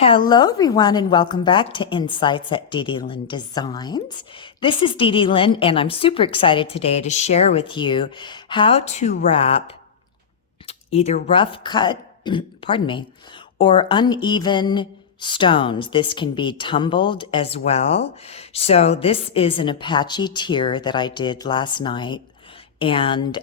Hello, everyone, and welcome back to Insights at DDLynnDesigns. This is DDLynn, and I'm super excited today to share with you how to wrap either rough cut, pardon me, or uneven stones. This can be tumbled as well. So this is an Apache tier that I did last night, and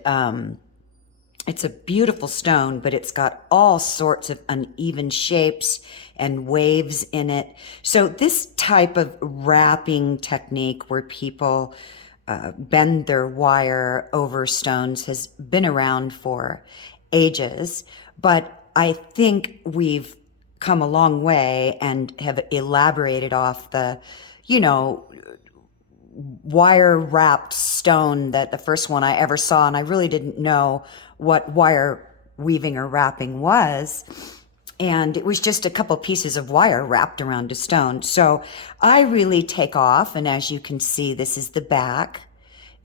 it's a beautiful stone, but it's got all sorts of uneven shapes and waves in it. So this type of wrapping technique where people bend their wire over stones has been around for ages, but I think we've come a long way and have elaborated off the, you know, wire wrapped stone that the first one I ever saw, and I really didn't know what wire weaving or wrapping was. And it was just a couple pieces of wire wrapped around a stone. So I really take off, and as you can see, this is the back,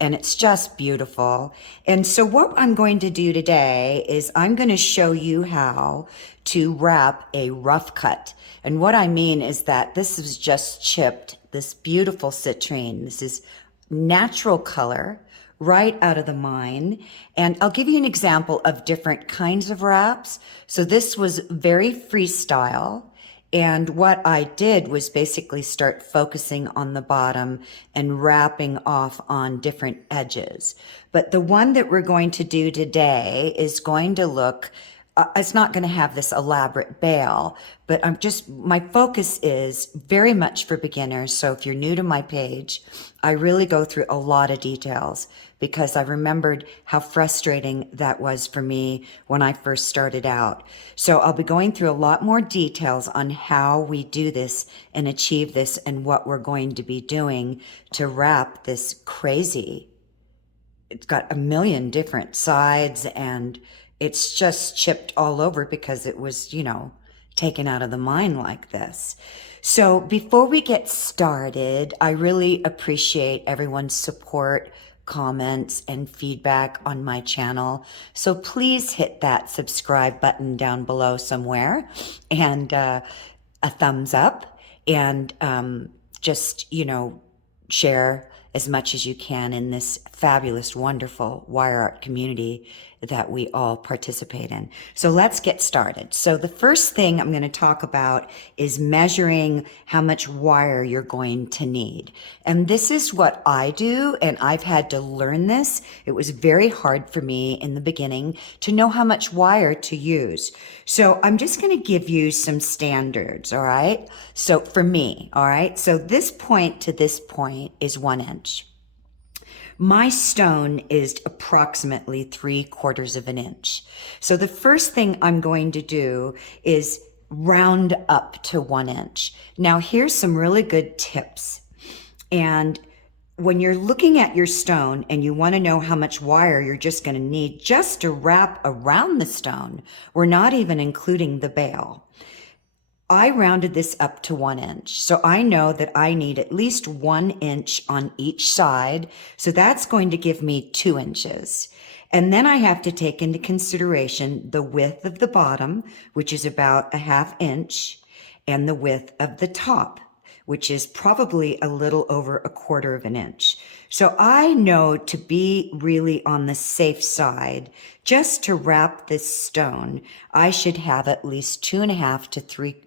and it's just beautiful. And so what I'm going to do today is I'm going to show you how to wrap a rough cut. And what I mean is that this is just chipped, this beautiful citrine. This is natural color right out of the mine. And I'll give you an example of different kinds of wraps. So this was very freestyle. And what I did was basically start focusing on the bottom and wrapping off on different edges. But the one that we're going to do today is going to look, it's not going to have this elaborate bail, but my focus is very much for beginners. So if you're new to my page, I really go through a lot of details because I remembered how frustrating that was for me when I first started out. So I'll be going through a lot more details on how we do this and achieve this and what we're going to be doing to wrap this crazy. It's got a million different sides and it's just chipped all over because it was, taken out of the mine like this. So before we get started, I really appreciate everyone's support, comments, and feedback on my channel. So please hit that subscribe button down below somewhere and a thumbs up and just, share as much as you can in this fabulous, wonderful wire art community that we all participate in. So let's get started. So the first thing I'm going to talk about is measuring how much wire you're going to need. And this is what I do, and I've had to learn this. It was very hard for me in the beginning to know how much wire to use. So I'm just going to give you some standards, all right? So for me, all right? So this point to this point is 1 inch. My stone is approximately 3/4 of an inch. So the first thing I'm going to do is round up to 1 inch. Now here's some really good tips. And when you're looking at your stone and you want to know how much wire you're just going to need just to wrap around the stone, we're not even including the bail. I rounded this up to 1 inch. So I know that I need at least 1 inch on each side. So that's going to give me 2 inches. And then I have to take into consideration the width of the bottom, which is about 1/2 inch, and the width of the top, which is probably a little over 1/4 of an inch. So I know to be really on the safe side, just to wrap this stone, I should have at least 2.5 to 3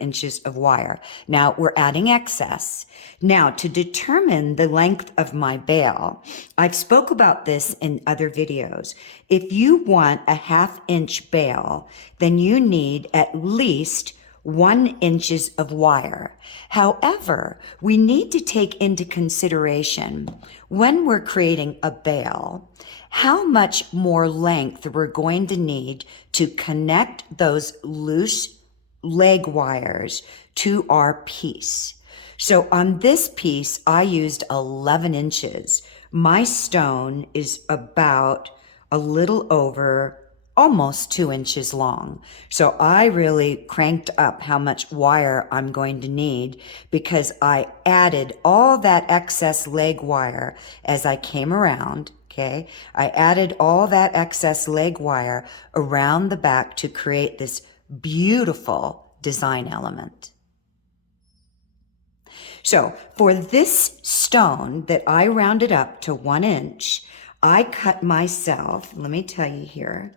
inches of wire. Now we're adding excess. Now to determine the length of my bail, I've spoke about this in other videos. If you want a 1/2 inch bail, then you need at least 1 inches of wire. However, we need to take into consideration when we're creating a bail, how much more length we're going to need to connect those loose leg wires to our piece. So on this piece, I used 11 inches. My stone is about a little over almost 2 inches long. So I really cranked up how much wire I'm going to need because I added all that excess leg wire as I came around. Okay, I added all that excess leg wire around the back to create this beautiful design element. So for this stone that I rounded up to 1 inch, I cut myself, let me tell you here,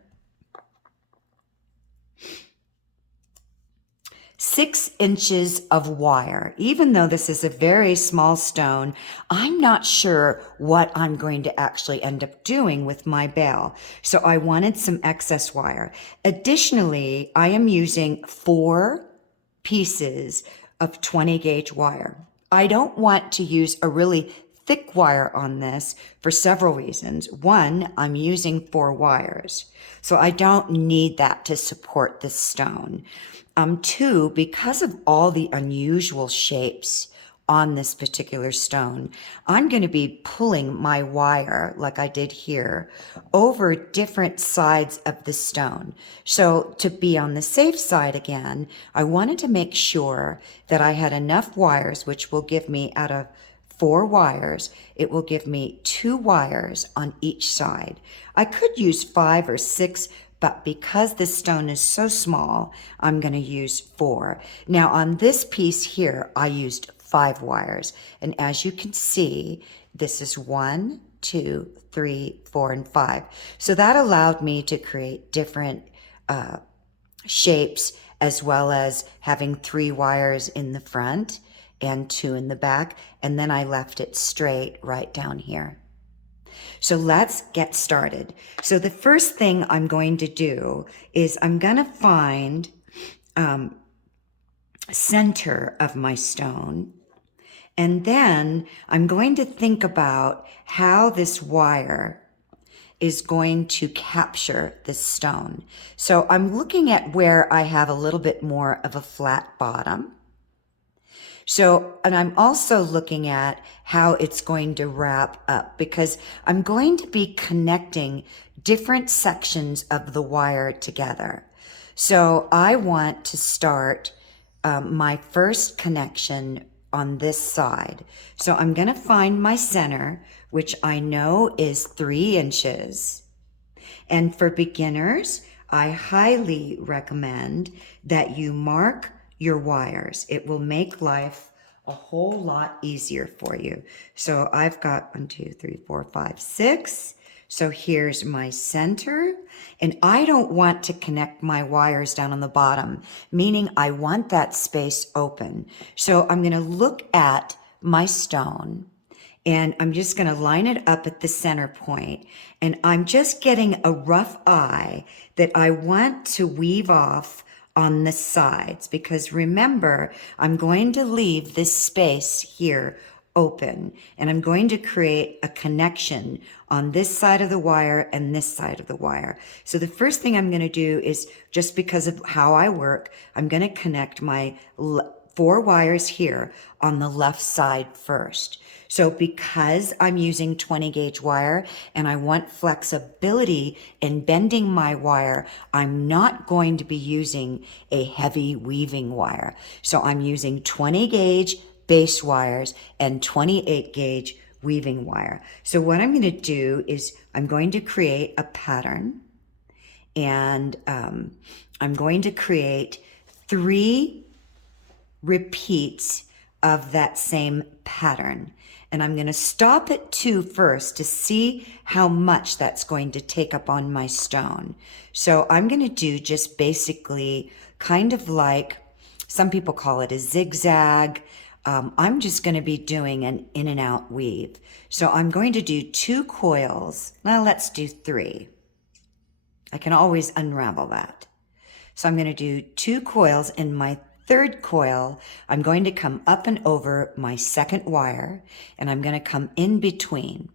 6 inches of wire. Even though this is a very small stone, I'm not sure what I'm going to actually end up doing with my bale. So I wanted some excess wire. Additionally, I am using 4 pieces of 20 gauge wire. I don't want to use a really thick wire on this for several reasons. One, I'm using 4 wires, so I don't need that to support this stone. Two, because of all the unusual shapes on this particular stone, I'm going to be pulling my wire, like I did here, over different sides of the stone. So to be on the safe side again, I wanted to make sure that I had enough wires, which will give me, out of 4 wires, it will give me 2 wires on each side. I could use 5 or 6, but because this stone is so small, I'm going to use 4. Now on this piece here, I used 5 wires. And as you can see, this is 1, 2, 3, 4, and 5. So that allowed me to create different shapes, as well as having 3 wires in the front and 2 in the back. And then I left it straight right down here. So let's get started. So the first thing I'm going to do is I'm going to find center of my stone. And then I'm going to think about how this wire is going to capture the stone. So I'm looking at where I have a little bit more of a flat bottom. So, and I'm also looking at how it's going to wrap up, because I'm going to be connecting different sections of the wire together. So I want to start my first connection on this side. So I'm going to find my center, which I know is 3 inches. And for beginners, I highly recommend that you mark your wires. It will make life a whole lot easier for you. So I've got 1, 2, 3, 4, 5, 6. So here's my center, and I don't want to connect my wires down on the bottom, meaning I want that space open. So I'm going to look at my stone, and I'm just going to line it up at the center point, and I'm just getting a rough eye that I want to weave off on the sides, because remember, I'm going to leave this space here open, and I'm going to create a connection on this side of the wire and this side of the wire. So the first thing I'm going to do is, just because of how I work, I'm going to connect my 4 wires here on the left side first. So because I'm using 20 gauge wire and I want flexibility in bending my wire, I'm not going to be using a heavy weaving wire. So I'm using 20 gauge base wires and 28 gauge weaving wire. So what I'm going to do is I'm going to create a pattern, and I'm going to create 3 repeats of that same pattern. And I'm going to stop at 2 first to see how much that's going to take up on my stone. So I'm going to do just basically kind of like, some people call it a zigzag. I'm just going to be doing an in and out weave. So I'm going to do 2 coils. Now let's do 3. I can always unravel that. So I'm going to do 2 coils. In my 3rd coil, I'm going to come up and over my 2nd wire, and I'm going to come in between.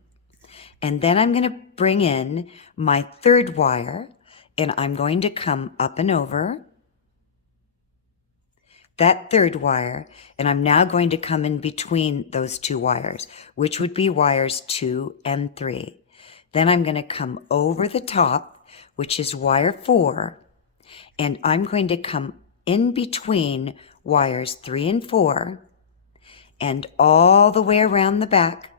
And then I'm going to bring in my 3rd wire, and I'm going to come up and over that 3rd wire, and I'm now going to come in between those 2 wires, which would be wires 2 and 3. Then I'm going to come over the top, which is wire 4, and I'm going to come in between wires 3 and 4, and all the way around the back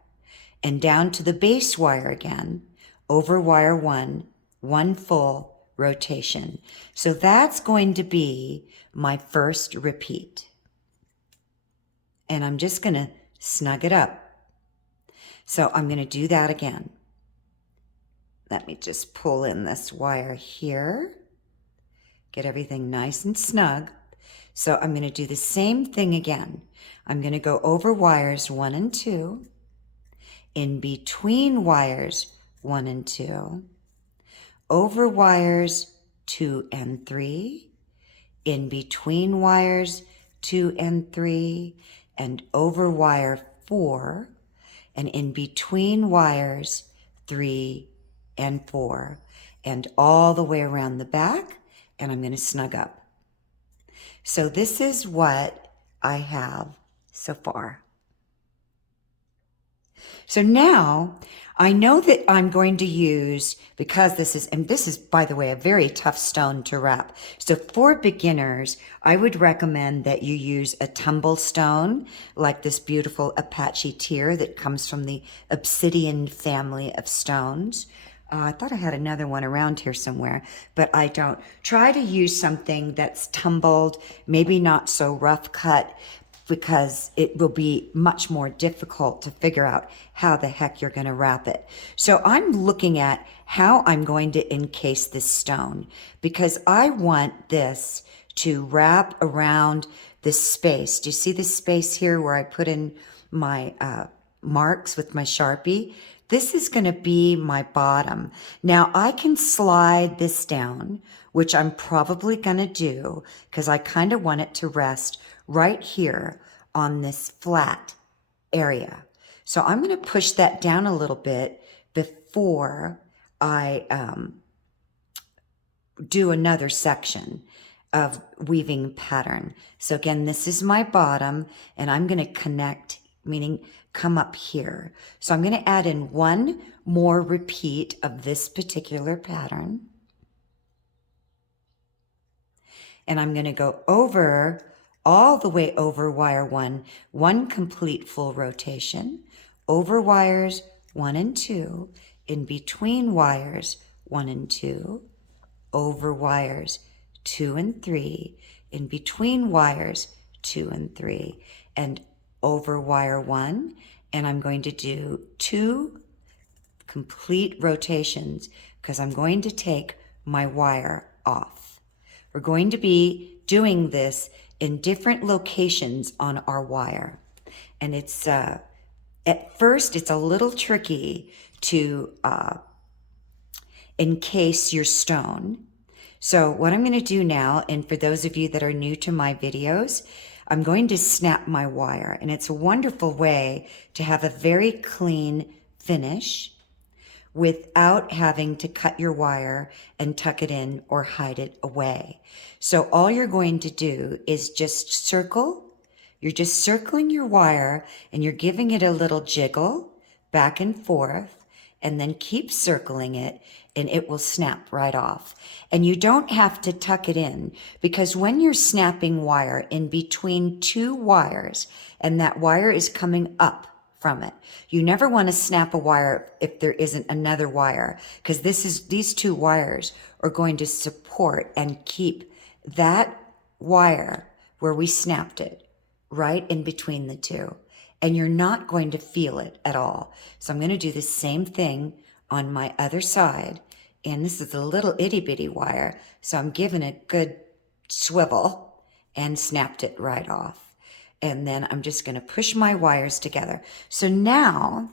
and down to the base wire again, over wire 1, 1 full, rotation. So that's going to be my first repeat. And I'm just going to snug it up. So I'm going to do that again. Let me just pull in this wire here. Get everything nice and snug. So I'm going to do the same thing again. I'm going to go over wires 1 and 2, in between wires 1 and 2, over wires 2 and 3, in between wires 2 and 3, and over wire 4, and in between wires 3 and 4, and all the way around the back, and I'm going to snug up. So this is what I have so far. So now I know that I'm going to use, because this is, by the way, a very tough stone to wrap. So for beginners, I would recommend that you use a tumble stone, like this beautiful Apache tear that comes from the obsidian family of stones. I thought I had another one around here somewhere, but I don't. Try to use something that's tumbled, maybe not so rough cut, because it will be much more difficult to figure out how the heck you're going to wrap it. So I'm looking at how I'm going to encase this stone, because I want this to wrap around this space. Do you see this space here where I put in my marks with my Sharpie? This is going to be my bottom. Now I can slide this down, which I'm probably going to do because I kind of want it to rest right here on this flat area. So I'm going to push that down a little bit before I do another section of weaving pattern. So again, this is my bottom, and I'm going to connect, meaning come up here. So I'm going to add in one more repeat of this particular pattern. And I'm going to go over, all the way over wire 1, one complete full rotation, over wires 1 and 2, in between wires 1 and 2, over wires 2 and 3, in between wires 2 and 3, and over wire 1, and I'm going to do 2 complete rotations because I'm going to take my wire off. We're going to be doing this in different locations on our wire, and it's at first it's a little tricky to encase your stone. So what I'm going to do now, and for those of you that are new to my videos, I'm going to snap my wire, and it's a wonderful way to have a very clean finish without having to cut your wire and tuck it in or hide it away. So all you're going to do is just circle. You're just circling your wire, and you're giving it a little jiggle back and forth, and then keep circling it, and it will snap right off. And you don't have to tuck it in, because when you're snapping wire in between 2 wires and that wire is coming up from it, you never want to snap a wire if there isn't another wire, because these 2 wires are going to support and keep that wire where we snapped it right in between the 2. And you're not going to feel it at all. So I'm going to do the same thing on my other side. And this is a little itty bitty wire, so I'm giving it a good swivel and snapped it right off. And then I'm just going to push my wires together. So now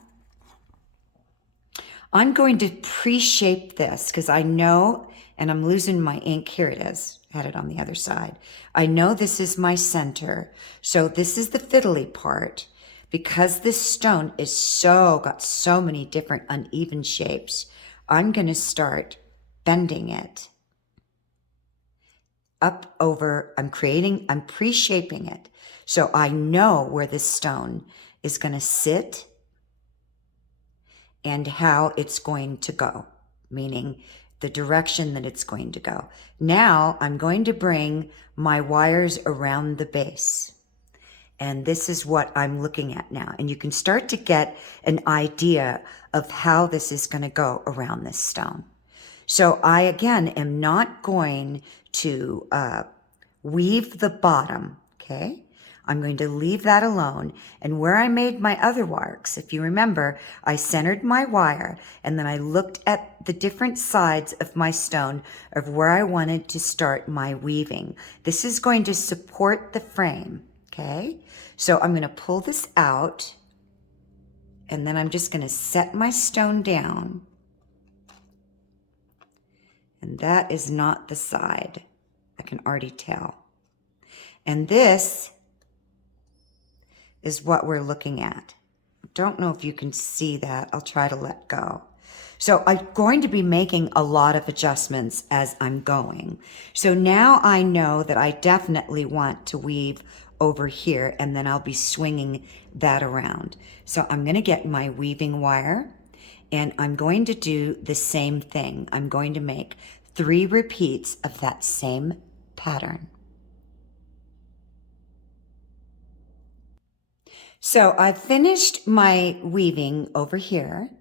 I'm going to pre-shape this, because I know, and I'm losing my ink. Here it is. Had it on the other side. I know this is my center. So this is the fiddly part. Because this stone is got so many different uneven shapes, I'm going to start bending it up over. I'm pre-shaping it. So I know where this stone is going to sit and how it's going to go, meaning the direction that it's going to go. Now I'm going to bring my wires around the base. And this is what I'm looking at now. And you can start to get an idea of how this is going to go around this stone. So I, again, am not going to weave the bottom, okay? I'm going to leave that alone. And where I made my other marks, if you remember, I centered my wire and then I looked at the different sides of my stone of where I wanted to start my weaving. This is going to support the frame, okay? So I'm going to pull this out and then I'm just going to set my stone down. And that is not the side. I can already tell. And this is what we're looking at. Don't know if you can see that. I'll try to let go. So I'm going to be making a lot of adjustments as I'm going. So now I know that I definitely want to weave over here and then I'll be swinging that around. So I'm going to get my weaving wire and I'm going to do the same thing. I'm going to make 3 repeats of that same pattern. So I've finished my weaving over here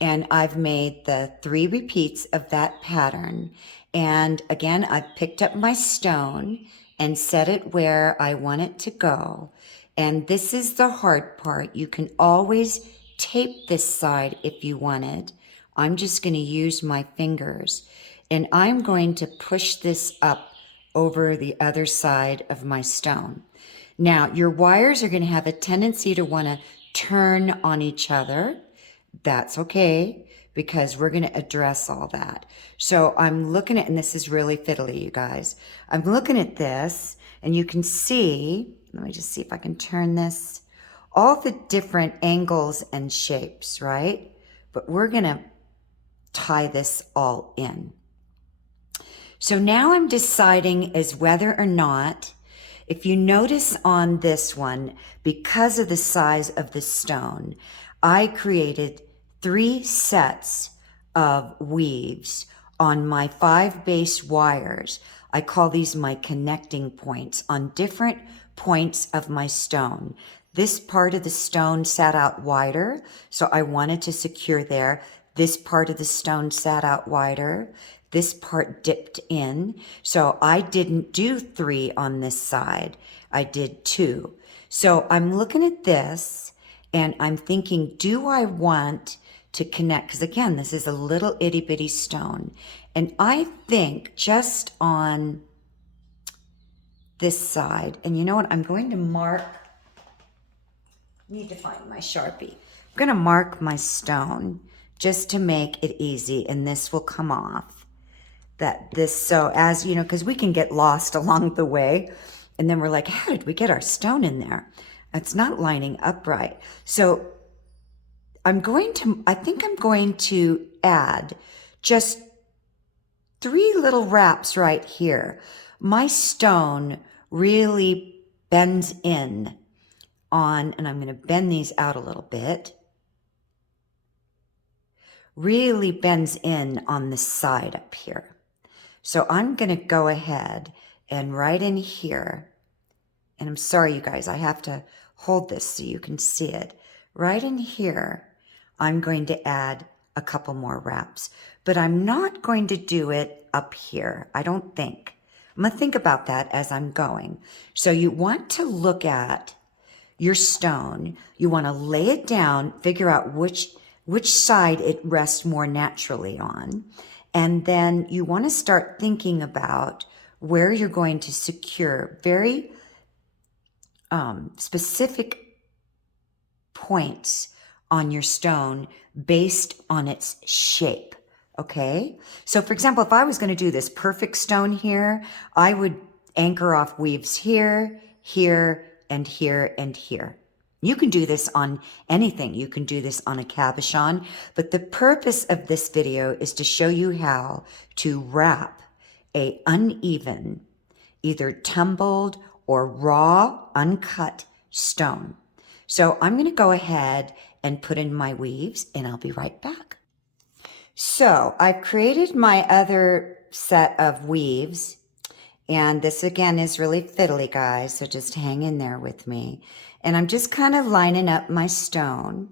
and I've made the 3 repeats of that pattern. And again, I've picked up my stone and set it where I want it to go. And this is the hard part. You can always tape this side if you wanted. I'm just going to use my fingers and I'm going to push this up over the other side of my stone. Now, your wires are going to have a tendency to want to turn on each other. That's okay, because we're going to address all that. So I'm looking at, and this is really fiddly, you guys. I'm looking at this, and you can see, let me just see if I can turn this, all the different angles and shapes, right? But we're going to tie this all in. So now I'm deciding as whether or not, if you notice on this one, because of the size of the stone, I created 3 sets of weaves on my 5 base wires. I call these my connecting points on different points of my stone. This part of the stone sat out wider, so I wanted to secure there. This part of the stone sat out wider. This part dipped in. So I didn't do 3 on this side. I did 2. So I'm looking at this and I'm thinking, do I want to connect? Because again, this is a little itty bitty stone. And I think just on this side, and you know what? I'm going to mark, need to find my Sharpie. I'm going to mark my stone just to make it easy, and this will come off. That this, so as you know, because we can get lost along the way and then we're like, how did we get our stone in there? It's not lining up right. So I think I'm going to add just 3 little wraps right here. My stone really bends in on, and I'm going to bend these out a little bit, really bends in on the side up here. So I'm going to go ahead and right in here, and I'm sorry, you guys, I have to hold this so you can see it. Right in here, I'm going to add a couple more wraps, but I'm not going to do it up here, I don't think. I'm going to think about that as I'm going. So you want to look at your stone. You want to lay it down, figure out which side it rests more naturally on. And then you want to start thinking about where you're going to secure very specific points on your stone based on its shape, okay? So for example, if I was going to do this perfect stone here, I would anchor off weaves here, here, and here, and here. You can do this on anything. You can do this on a cabochon, but the purpose of this video is to show you how to wrap a uneven, either tumbled or raw, uncut stone. So I'm going to go ahead and put in my weaves and I'll be right back. So I've created my other set of weaves, and this again is really fiddly, guys, so just hang in there with me. And I'm just kind of lining up my stone.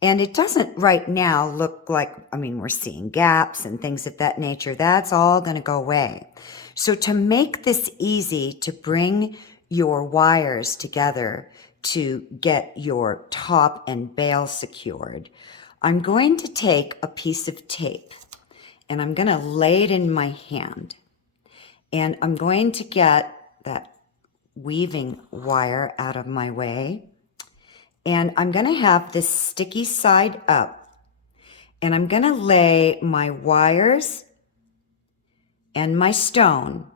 And it doesn't right now look like, I mean, we're seeing gaps and things of that nature. That's all going to go away. So to make this easy to bring your wires together to get your top and bail secured, I'm going to take a piece of tape and I'm going to lay it in my hand. And I'm going to get that weaving wire out of my way. And I'm going to have this sticky side up. And I'm going to lay my wires and my stone.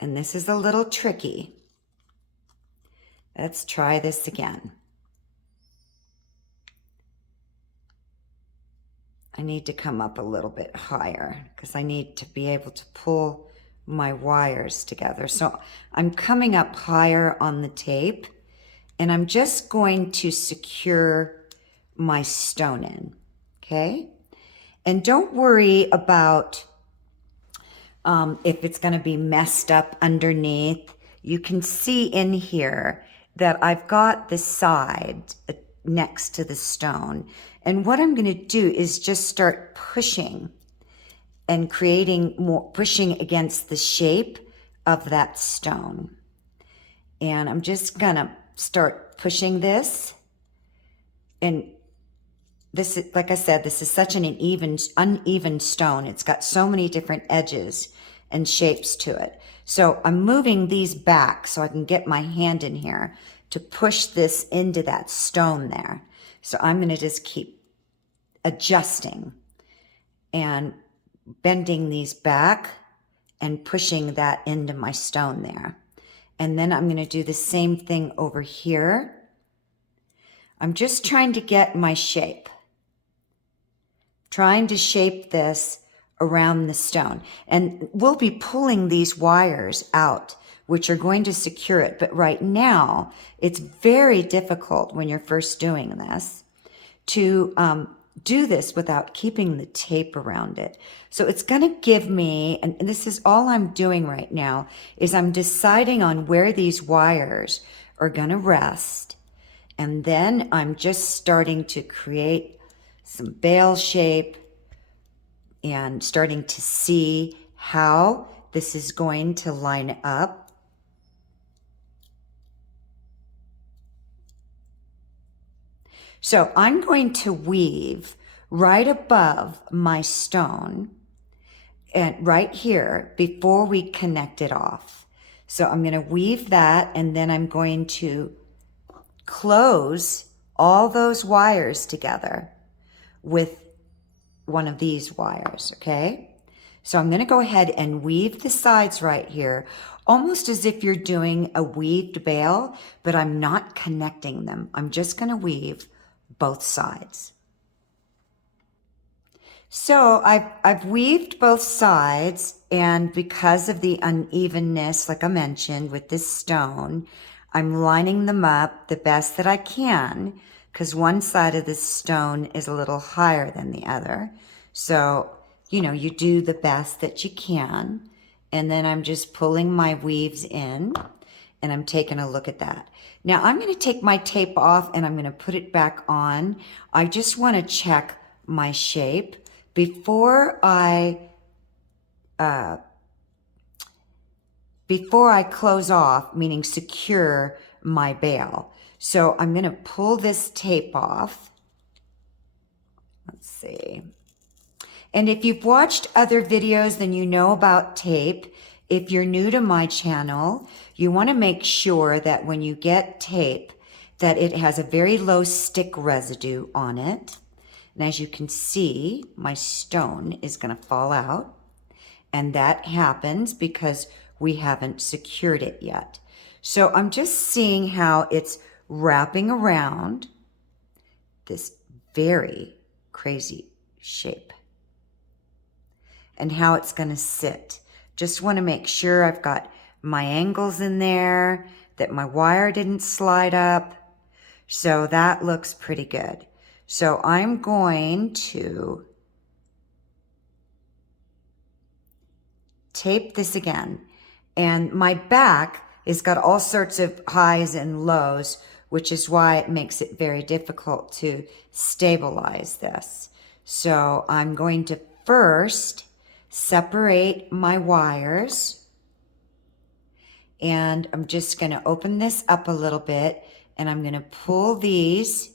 And this is a little tricky. Let's try this again. I need to come up a little bit higher because I need to be able to pull my wires together. So I'm coming up higher on the tape and I'm just going to secure my stone in, okay? And don't worry about if it's going to be messed up underneath. You can see in here that I've got the side next to the stone. And what I'm going to do is just start pushing and creating more, pushing against the shape of that stone. And I'm just going to start pushing this. And this is, like I said, this is such an uneven stone. It's got so many different edges and shapes to it. So I'm moving these back so I can get my hand in here to push this into that stone there. So I'm going to just keep adjusting and bending these back and pushing that into my stone there. And then I'm going to do the same thing over here. I'm just trying to get my shape. Trying to shape this around the stone. And we'll be pulling these wires out, which are going to secure it. But right now, it's very difficult when you're first doing this to do this without keeping the tape around it. So it's going to give me, and this is all I'm doing right now, is I'm deciding on where these wires are going to rest. And then I'm just starting to create some bail shape and starting to see how this is going to line up. So I'm going to weave right above my stone and right here before we connect it off. So I'm going to weave that and then I'm going to close all those wires together with one of these wires, okay? So I'm going to go ahead and weave the sides right here, almost as if you're doing a weaved bail, but I'm not connecting them. I'm just going to weave both sides. So I've weaved both sides, and because of the unevenness, like I mentioned, with this stone, I'm lining them up the best that I can, because one side of the stone is a little higher than the other. So, you know, you do the best that you can. And then I'm just pulling my weaves in and I'm taking a look at that. Now I'm going to take my tape off and I'm going to put it back on. I just want to check my shape before I close off, meaning secure my bail. So I'm going to pull this tape off. Let's see. And if you've watched other videos, then you know about tape. If you're new to my channel, you want to make sure that when you get tape, that it has a very low stick residue on it. And as you can see, my stone is going to fall out. And that happens because we haven't secured it yet. So I'm just seeing how it's wrapping around this very crazy shape and how it's going to sit. Just want to make sure I've got my angles in there, that my wire didn't slide up. So that looks pretty good. So I'm going to tape this again. And my back has got all sorts of highs and lows which is why it makes it very difficult to stabilize this. So I'm going to first separate my wires, and I'm just going to open this up a little bit, and I'm going to pull these,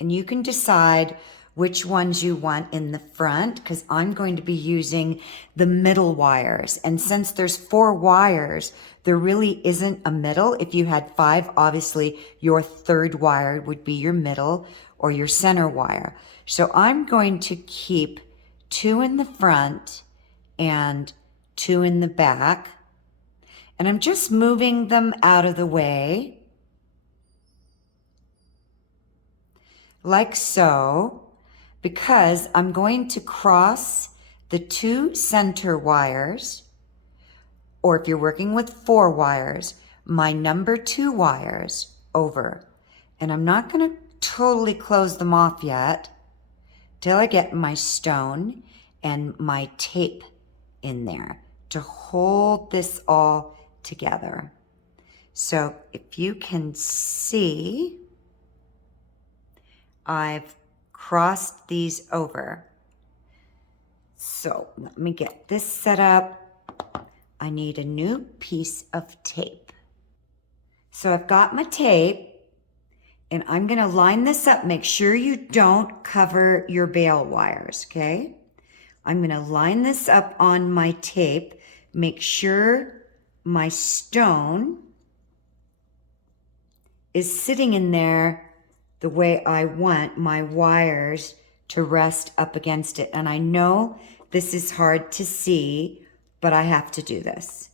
and you can decide which ones you want in the front, because I'm going to be using the middle wires. And since there's 4 wires, there really isn't a middle. If you had 5, obviously your third wire would be your middle or your center wire. So I'm going to keep 2 in the front and 2 in the back. And I'm just moving them out of the way, like so, because I'm going to cross the 2 center wires, or if you're working with 4 wires, my number 2 wires over. And I'm not going to totally close them off yet till I get my stone and my tape in there to hold this all together. So if you can see, I've crossed these over. So let me get this set up. I need a new piece of tape. So I've got my tape, and I'm going to line this up. Make sure you don't cover your bail wires, okay? I'm going to line this up on my tape. Make sure my stone is sitting in there the way I want my wires to rest up against it. And I know this is hard to see, but I have to do this.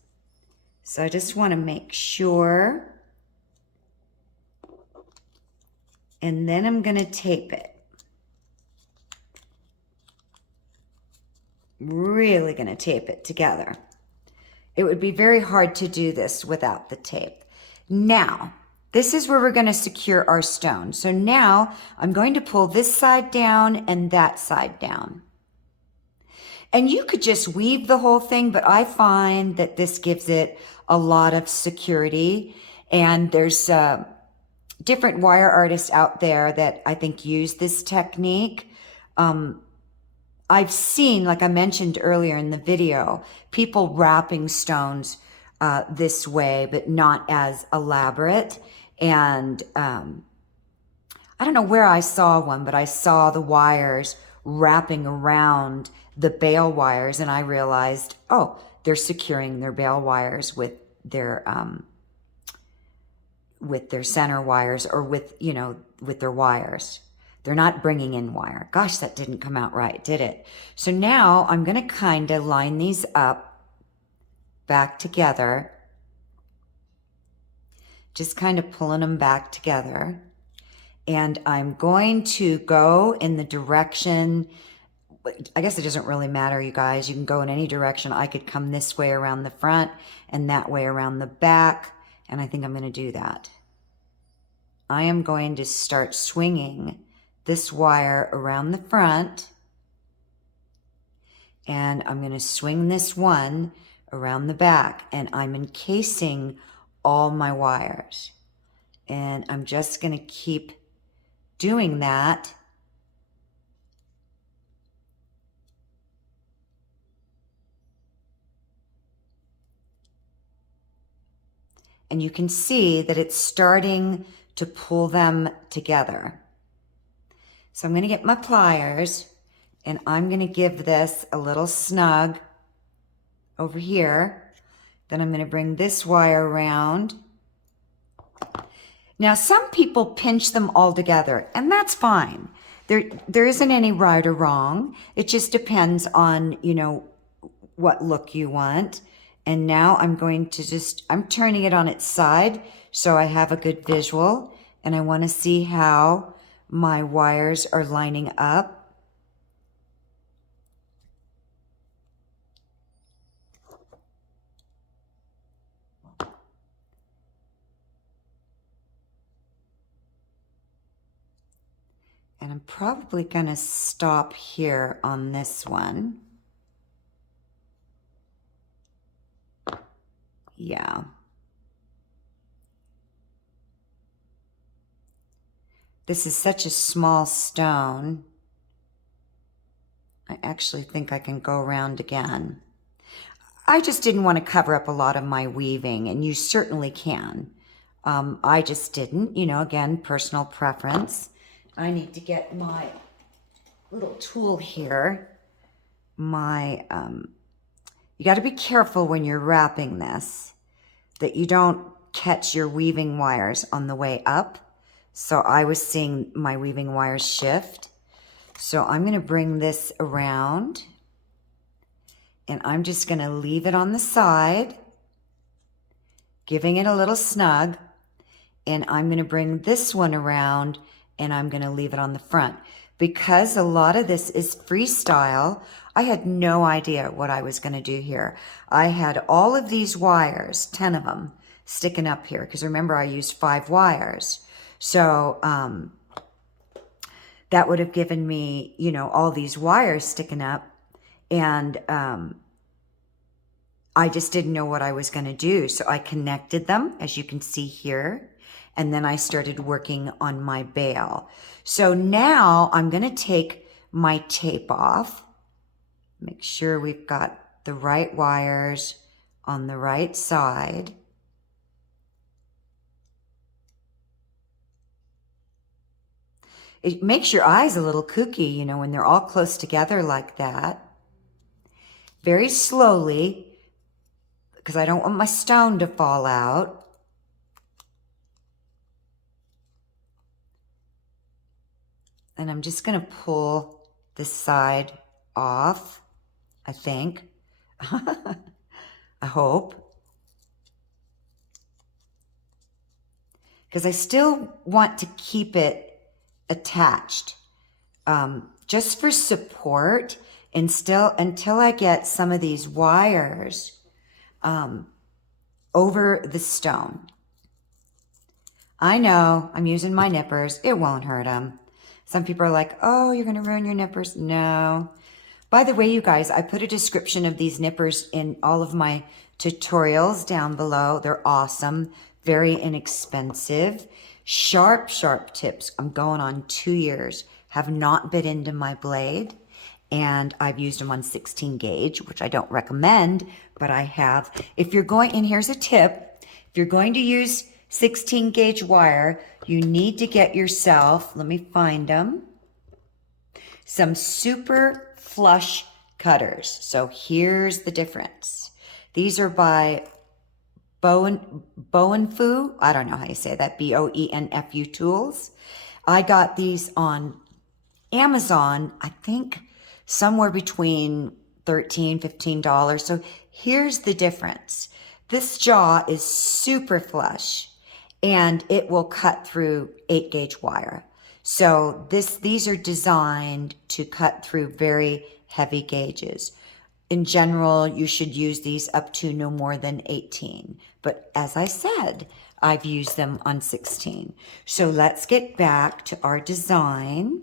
So I just want to make sure. And then I'm going to tape it. Really going to tape it together. It would be very hard to do this without the tape. Now, this is where we're going to secure our stone. So now I'm going to pull this side down and that side down. And you could just weave the whole thing, but I find that this gives it a lot of security. And there's different wire artists out there that I think use this technique. I've seen, like I mentioned earlier in the video, people wrapping stones this way, but not as elaborate. And I don't know where I saw one, but I saw the wires wrapping around the bail wires, and I realized, oh, they're securing their bail wires with their center wires, or with their wires. They're not bringing in wire. Gosh, that didn't come out right, did it? So now I'm going to kind of line these up back together. Just kind of pulling them back together. And I'm going to go in the direction, I guess it doesn't really matter, you guys. You can go in any direction. I could come this way around the front and that way around the back. And I think I'm going to do that. I am going to start swinging this wire around the front, and I'm going to swing this one around the back, and I'm encasing all my wires. And I'm just going to keep doing that. And you can see that it's starting to pull them together. So I'm going to get my pliers, and I'm going to give this a little snug over here. Then I'm going to bring this wire around. Now, some people pinch them all together, and that's fine. There isn't any right or wrong. It just depends on, what look you want. And now I'm going to I'm turning it on its side so I have a good visual, and I want to see how my wires are lining up. And I'm probably going to stop here on this one. Yeah. This is such a small stone. I actually think I can go around again. I just didn't want to cover up a lot of my weaving, and you certainly can. I just didn't, you know, again, personal preference. I need to get my little tool here. You got to be careful when you're wrapping this that you don't catch your weaving wires on the way up. So I was seeing my weaving wires shift. So I'm going to bring this around, and I'm just going to leave it on the side, giving it a little snug. And I'm going to bring this one around, and I'm going to leave it on the front. Because a lot of this is freestyle, I had no idea what I was going to do here. I had all of these wires, 10 of them, sticking up here. Because remember, I used 5 wires. So that would have given me, you know, all these wires sticking up. And I just didn't know what I was going to do. So I connected them, as you can see here. And then I started working on my bail. So now I'm going to take my tape off. Make sure we've got the right wires on the right side. It makes your eyes a little kooky, you know, when they're all close together like that. Very slowly, because I don't want my stone to fall out. And I'm just going to pull this side off, I think. I hope. Because I still want to keep it attached. Just for support, and still until I get some of these wires over the stone. I know I'm using my nippers. It won't hurt them. Some people are like, oh, you're going to ruin your nippers. No. By the way, you guys, I put a description of these nippers in all of my tutorials down below. They're awesome. Very inexpensive. Sharp, sharp tips. I'm going on 2 years. Have not bit into my blade. And I've used them on 16 gauge, which I don't recommend, but I have. If you're going, and here's a tip, if you're going to use 16 gauge wire, you need to get yourself, let me find them, some super flush cutters. So here's the difference. These are by Boenfu. I don't know how you say that, Boenfu tools. I got these on Amazon, I think somewhere between $13, $15. So here's the difference. This jaw is super flush, and it will cut through 8 gauge wire. So these are designed to cut through very heavy gauges. In general, you should use these up to no more than 18. But as I said, I've used them on 16. So let's get back to our design.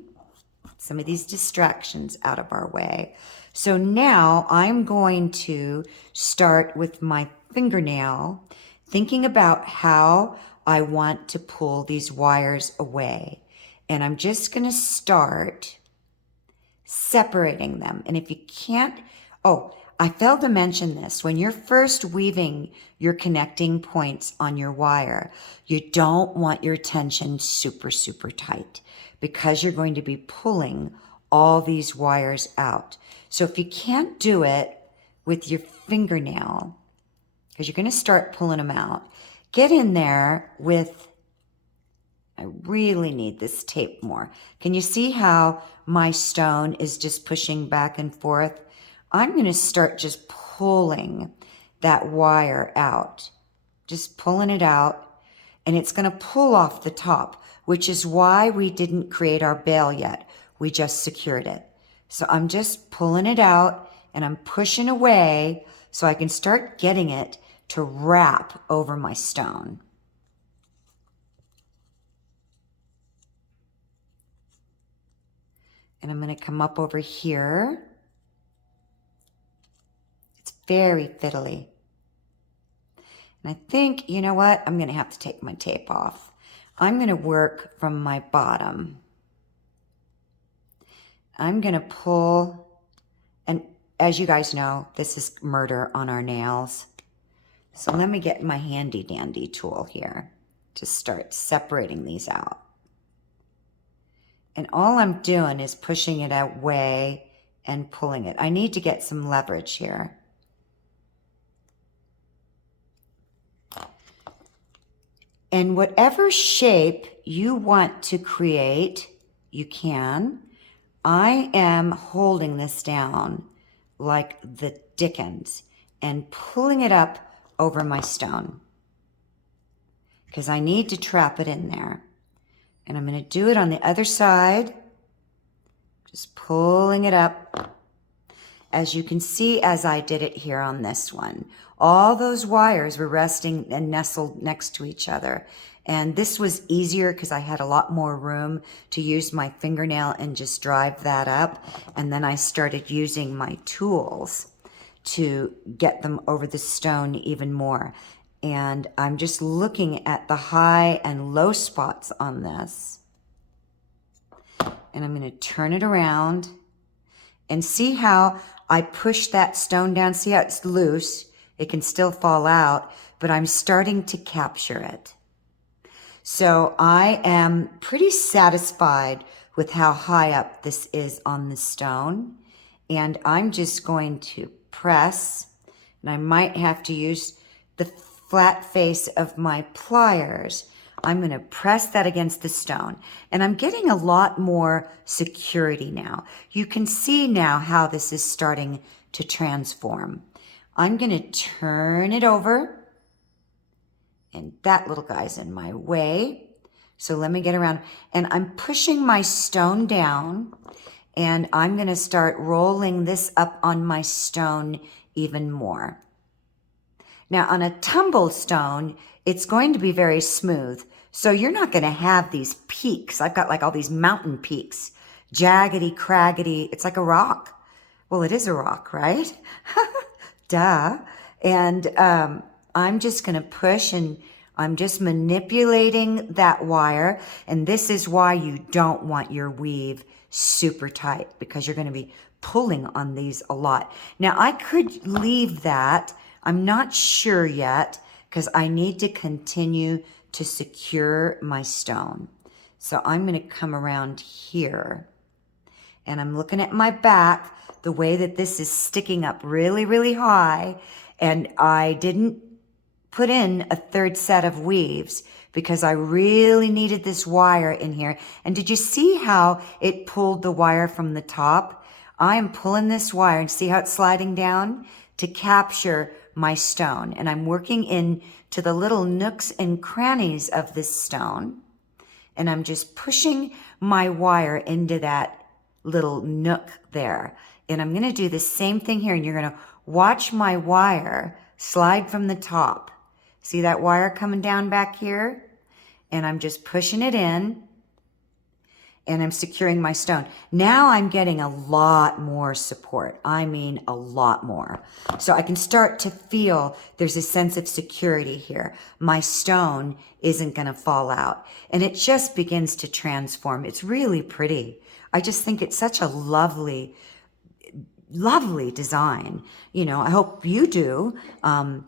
Some of these distractions out of our way. So now I'm going to start with my fingernail, thinking about how I want to pull these wires away. And I'm just going to start separating them. And if you can't, oh, I failed to mention this. When you're first weaving your connecting points on your wire, you don't want your tension super, super tight because you're going to be pulling all these wires out. So if you can't do it with your fingernail, because you're going to start pulling them out, get in there with, I really need this tape more. Can you see how my stone is just pushing back and forth? I'm going to start just pulling that wire out, just pulling it out, and it's going to pull off the top, which is why we didn't create our bail yet. We just secured it. So I'm just pulling it out, and I'm pushing away so I can start getting it to wrap over my stone. And I'm going to come up over here. It's very fiddly. And I think, you know what? I'm going to have to take my tape off. I'm going to work from my bottom. I'm going to pull, and as you guys know, this is murder on our nails. So let me get my handy dandy tool here to start separating these out. And all I'm doing is pushing it away and pulling it. I need to get some leverage here. And whatever shape you want to create, you can. I am holding this down like the dickens and pulling it up over my stone because I need to trap it in there. And I'm going to do it on the other side, just pulling it up. As you can see, as I did it here on this one, all those wires were resting and nestled next to each other. And this was easier because I had a lot more room to use my fingernail and just drive that up. And then I started using my tools to get them over the stone even more. And I'm just looking at the high and low spots on this. And I'm going to turn it around and see how I push that stone down. See how it's loose? It can still fall out, but I'm starting to capture it. So I am pretty satisfied with how high up this is on the stone. And I'm just going to press, and I might have to use the flat face of my pliers. I'm going to press that against the stone, and I'm getting a lot more security now. You can see now how this is starting to transform. I'm going to turn it over, and that little guy's in my way. So let me get around, and I'm pushing my stone down, and I'm going to start rolling this up on my stone even more. Now, on a tumbled stone, it's going to be very smooth. So you're not going to have these peaks. I've got like all these mountain peaks, jaggedy, craggedy. It's like a rock. Well, it is a rock, right? Duh. And I'm just going to push, and I'm just manipulating that wire. And this is why you don't want your weave super tight, because you're going to be pulling on these a lot. Now, I could leave that. I'm not sure yet because I need to continue to secure my stone. So I'm going to come around here, and I'm looking at my back, the way that this is sticking up really, really high, and I didn't put in a third set of weaves because I really needed this wire in here. And did you see how it pulled the wire from the top? I am pulling this wire, and see how it's sliding down to capture my stone. And I'm working in to the little nooks and crannies of this stone. And I'm just pushing my wire into that little nook there. And I'm going to do the same thing here. And you're going to watch my wire slide from the top. See that wire coming down back here? And I'm just pushing it in, and I'm securing my stone. Now I'm getting a lot more support. I mean, a lot more. So I can start to feel there's a sense of security here. My stone isn't going to fall out. And it just begins to transform. It's really pretty. I just think it's such a lovely, lovely design. You know, I hope you do. And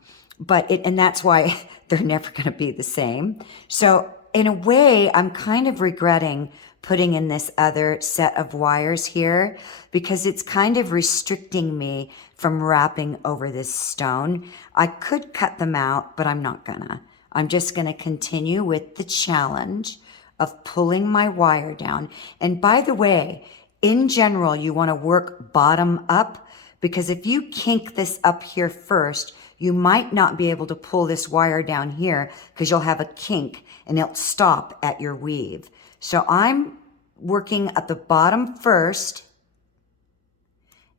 that's why they're never going to be the same. So in a way, I'm kind of regretting putting in this other set of wires here because it's kind of restricting me from wrapping over this stone. I could cut them out, but I'm not gonna. I'm just gonna continue with the challenge of pulling my wire down. And by the way, in general, you wanna work bottom up, because if you kink this up here first, you might not be able to pull this wire down here because you'll have a kink and it'll stop at your weave. So I'm working at the bottom first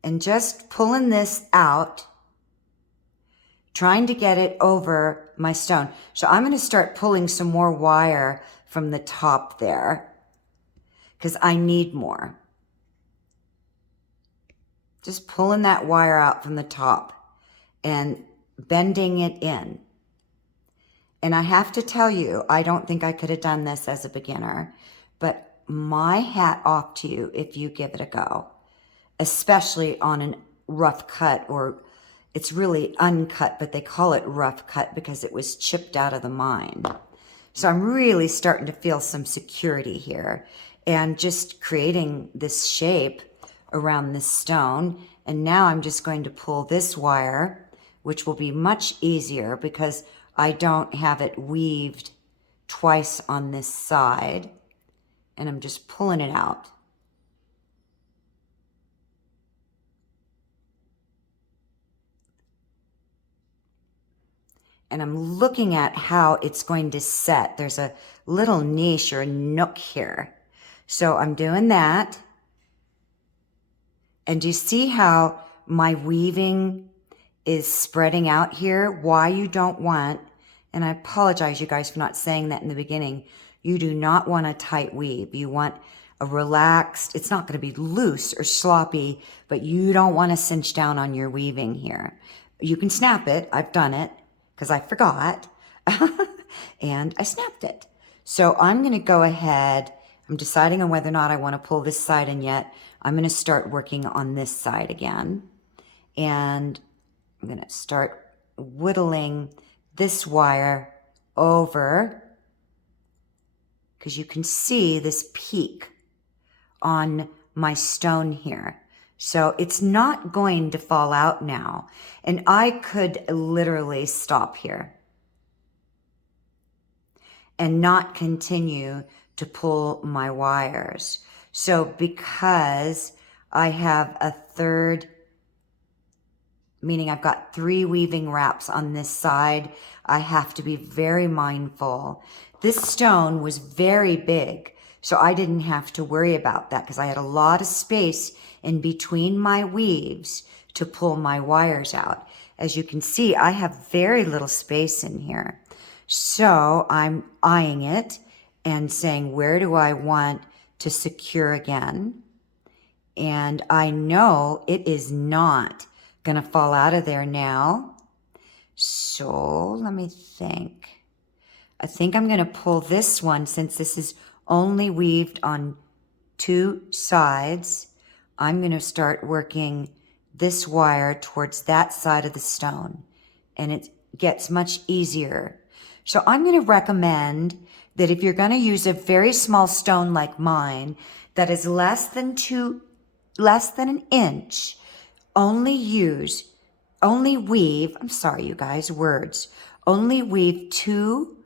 and just pulling this out, trying to get it over my stone. So I'm going to start pulling some more wire from the top there because I need more. Just pulling that wire out from the top and bending it in. And I have to tell you, I don't think I could have done this as a beginner, but my hat off to you if you give it a go, especially on a rough cut, or it's really uncut, but they call it rough cut because it was chipped out of the mine. So I'm really starting to feel some security here and just creating this shape around this stone. And now I'm just going to pull this wire, which will be much easier because I don't have it weaved twice on this side. And I'm just pulling it out. And I'm looking at how it's going to set. There's a little niche or a nook here. So I'm doing that. And do you see how my weaving is spreading out here? Why you don't want, and I apologize you guys for not saying that in the beginning, you do not want a tight weave. You want a relaxed, it's not going to be loose or sloppy, but you don't want to cinch down on your weaving here. You can snap it. I've done it because I forgot and I snapped it. So I'm going to go ahead. I'm deciding on whether or not I want to pull this side in yet. I'm going to start working on this side again. And I'm going to start whittling this wire over because you can see this peak on my stone here. So it's not going to fall out now. And I could literally stop here and not continue to pull my wires. So because I have a third, meaning I've got 3 weaving wraps on this side, I have to be very mindful. This stone was very big, so I didn't have to worry about that because I had a lot of space in between my weaves to pull my wires out. As you can see, I have very little space in here. So I'm eyeing it and saying, where do I want to secure again? And I know it is not going to fall out of there now. So let me think. I think I'm going to pull this one since this is only weaved on 2 sides. I'm going to start working this wire towards that side of the stone, and it gets much easier. So I'm going to recommend that if you're going to use a very small stone like mine that is less than an inch, only weave, I'm sorry you guys, words, only weave 2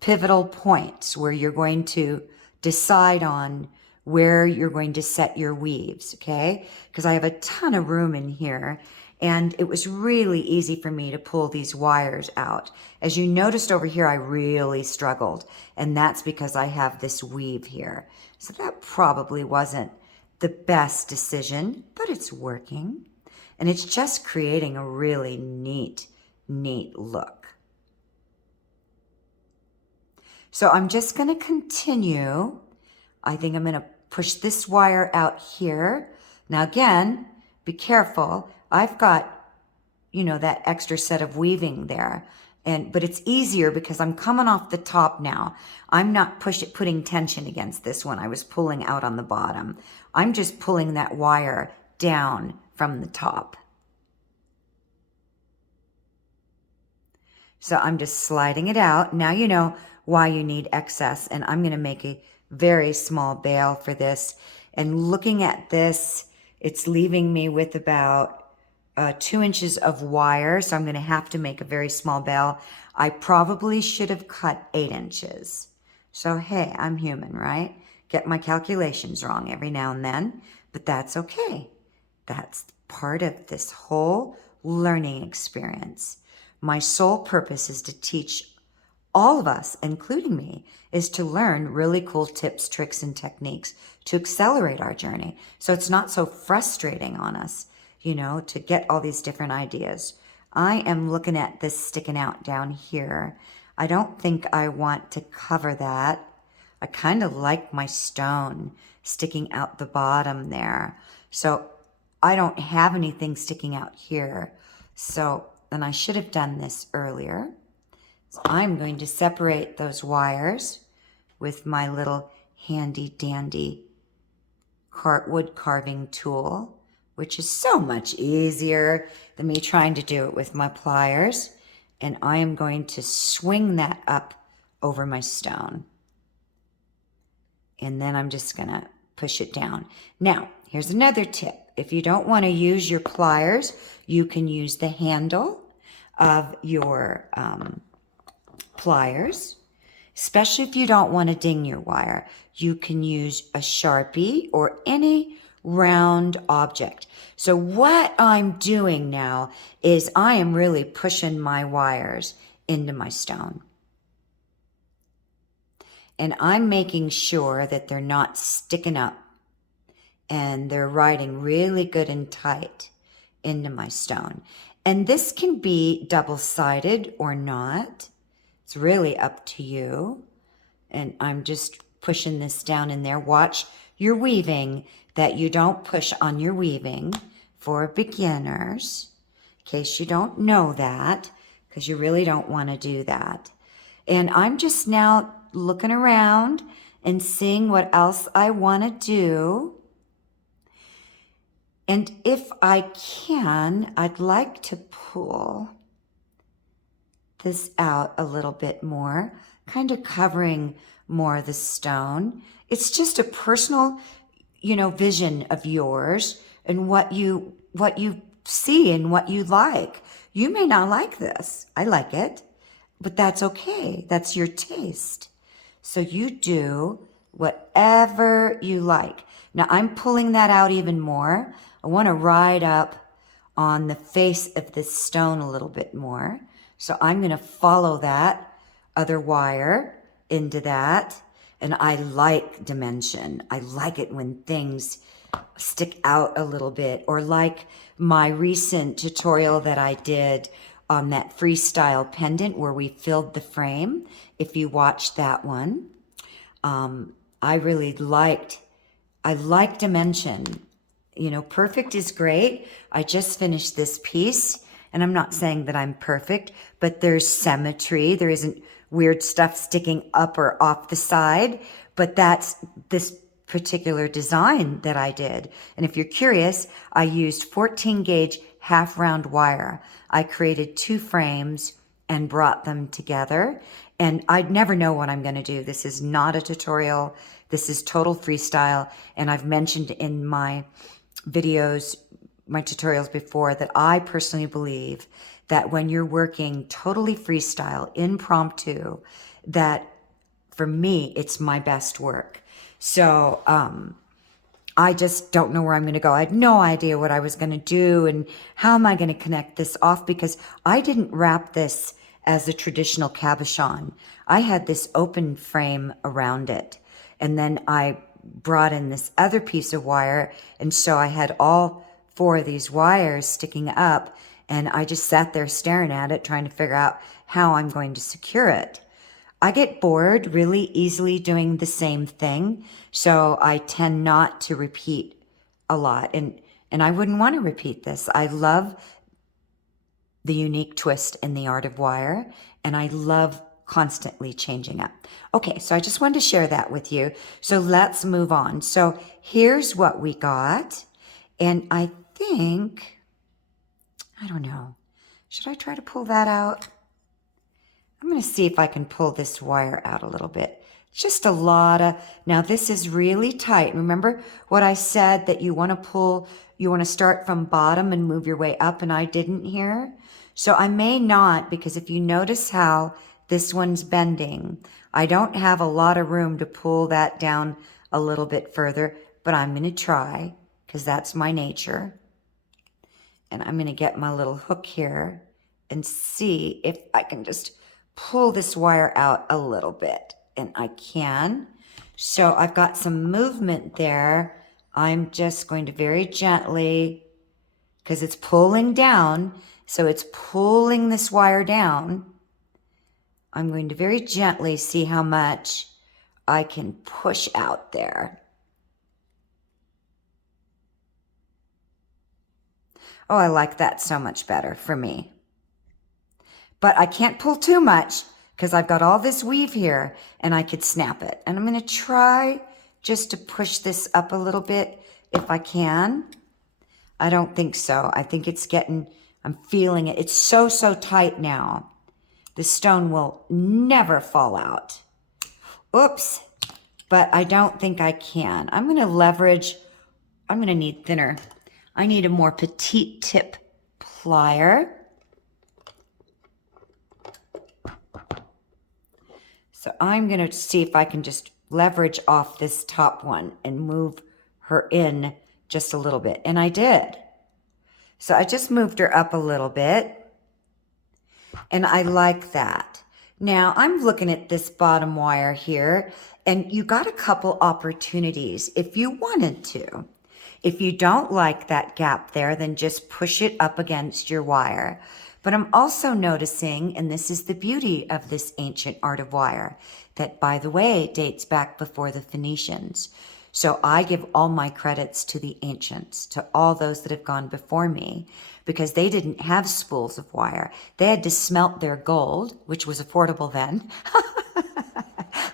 pivotal points where you're going to decide on where you're going to set your weaves, okay? Because I have a ton of room in here, and it was really easy for me to pull these wires out. As you noticed over here, I really struggled, and that's because I have this weave here. So that probably wasn't the best decision, but it's working, and it's just creating a really neat look. So I'm just going to continue. I think I'm going to push this wire out here. Now again, be careful. I've got, that extra set of weaving there. But it's easier because I'm coming off the top now. I'm not putting tension against this one. I was pulling out on the bottom. I'm just pulling that wire down from the top. So I'm just sliding it out. Now you know why you need excess, and I'm going to make a very small bail for this. And looking at this, it's leaving me with about 2 inches of wire, so I'm going to have to make a very small bail. I probably should have cut 8 inches. So hey, I'm human, right? Get my calculations wrong every now and then, but that's okay. That's part of this whole learning experience. My sole purpose is to teach all of us, including me, is to learn really cool tips, tricks, and techniques to accelerate our journey. So it's not so frustrating on us, to get all these different ideas. I am looking at this sticking out down here. I don't think I want to cover that. I kind of like my stone sticking out the bottom there. So I don't have anything sticking out here. So, and I should have done this earlier. So I'm going to separate those wires with my little handy dandy wood carving tool, which is so much easier than me trying to do it with my pliers. And I am going to swing that up over my stone. And then I'm just going to push it down. Now, here's another tip. If you don't want to use your pliers, you can use the handle of your pliers. Especially if you don't want to ding your wire, you can use a Sharpie or any round object. So what I'm doing now is I am really pushing my wires into my stone. And I'm making sure that they're not sticking up and they're riding really good and tight into my stone. And this can be double-sided or not. It's really up to you. And I'm just pushing this down in there. Watch your weaving, that you don't push on your weaving for beginners, in case you don't know that, because you really don't want to do that. And I'm just now looking around and seeing what else I want to do. And if I can, I'd like to pull this out a little bit more, kind of covering more of the stone. It's just a personal, vision of yours and what you see and what you like. You may not like this. I like it, but that's okay. That's your taste. So you do whatever you like. Now I'm pulling that out even more. I want to ride up on the face of this stone a little bit more. So I'm going to follow that other wire into that. And I like dimension. I like it when things stick out a little bit, or like my recent tutorial that I did on that freestyle pendant where we filled the frame. If you watched that one, I really liked, I like dimension. Perfect is great. I just finished this piece, and I'm not saying that I'm perfect, but there's symmetry. There isn't weird stuff sticking up or off the side, but that's this particular design that I did. And if you're curious, I used 14 gauge half round wire. I created 2 frames and brought them together. And I'd never know what I'm going to do. This is not a tutorial. This is total freestyle. And I've mentioned in my videos, my tutorials before, that I personally believe that when you're working totally freestyle, impromptu, that for me, it's my best work. So I just don't know where I'm going to go. I had no idea what I was going to do and how am I going to connect this off, because I didn't wrap this as a traditional cabochon. I had this open frame around it. And then I brought in this other piece of wire. And so I had all 4 of these wires sticking up. And I just sat there staring at it, trying to figure out how I'm going to secure it. I get bored really easily doing the same thing. So I tend not to repeat a lot. And I wouldn't want to repeat this. I love the unique twist in the art of wire. And I love constantly changing up. Okay, so I just wanted to share that with you. So let's move on. So here's what we got. And I think, I don't know, should I try to pull that out? I'm going to see if I can pull this wire out a little bit. Just a lot of, now this is really tight. Remember what I said, that you want to pull, you want to start from bottom and move your way up, and I didn't here. So I may not, because if you notice how this one's bending, I don't have a lot of room to pull that down a little bit further, but I'm going to try, because that's my nature. And I'm going to get my little hook here and see if I can just pull this wire out a little bit. And I can. So I've got some movement there. I'm just going to very gently, because it's pulling down, so it's pulling this wire down. I'm going to very gently see how much I can push out there. Oh, I like that so much better for me. But I can't pull too much, because I've got all this weave here and I could snap it. And I'm going to try just to push this up a little bit if I can. I don't think so. I think it's getting, I'm feeling it. It's so, so tight now. The stone will never fall out. Oops. But I don't think I can. I'm going to leverage, I'm going to need thinner. I need a more petite tip plier. So I'm going to see if I can just leverage off this top one and move her in just a little bit. And I did. So I just moved her up a little bit. And I like that. Now I'm looking at this bottom wire here, and you got a couple opportunities if you wanted to. If you don't like that gap there, then just push it up against your wire. But I'm also noticing, and this is the beauty of this ancient art of wire, that, by the way, dates back before the Phoenicians. So I give all my credits to the ancients, to all those that have gone before me, because they didn't have spools of wire. They had to smelt their gold, which was affordable then.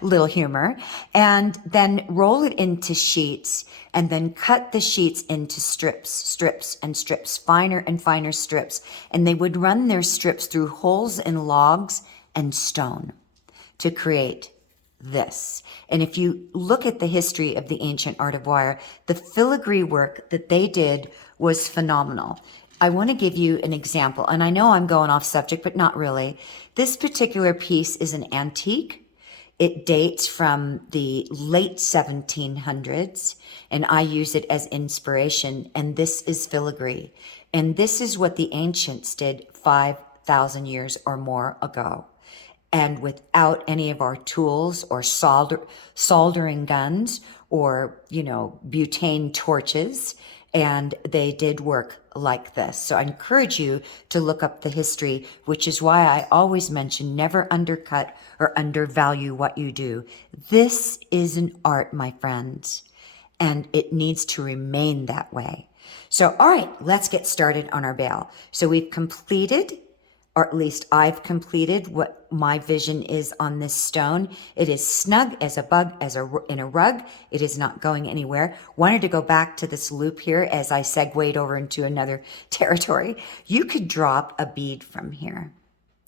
Little humor. And then roll it into sheets, and then cut the sheets into strips, finer and finer strips. And they would run their strips through holes in logs and stone to create this. And if you look at the history of the ancient art of wire, the filigree work that they did was phenomenal. I want to give you an example, and I know I'm going off subject, but not really. This particular piece is an antique. It dates from the late 1700s, and I use it as inspiration, and this is filigree. And this is what the ancients did 5,000 years or more ago. And without any of our tools or soldering guns or, butane torches, and they did work like this. So I encourage you to look up the history, which is why I always mention never undercut or undervalue what you do. This is an art, my friends, and it needs to remain that way. So, all right, let's get started on our bale. So we've completed, or at least I've completed, what my vision is on this stone. It is snug as a bug in a rug. It is not going anywhere. Wanted to go back to this loop here as I segued over into another territory. You could drop a bead from here.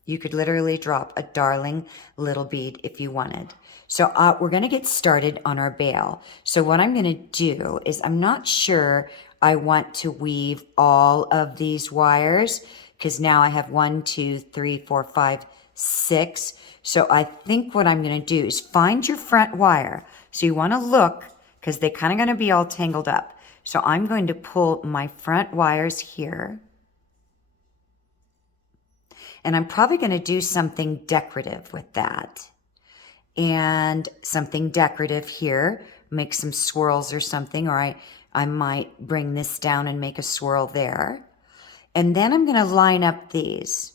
You could literally drop a darling little bead if you wanted. So we're going to get started on our bale. So what I'm going to do is, I'm not sure I want to weave all of these wires, because now I have 1, 2, 3, 4, 5, 6. So I think what I'm going to do is find your front wire. So you want to look, because they're kind of going to be all tangled up. So I'm going to pull my front wires here. And I'm probably going to do something decorative with that. And something decorative here. Make some swirls or something. Or I might bring this down and make a swirl there. And then I'm going to line up these.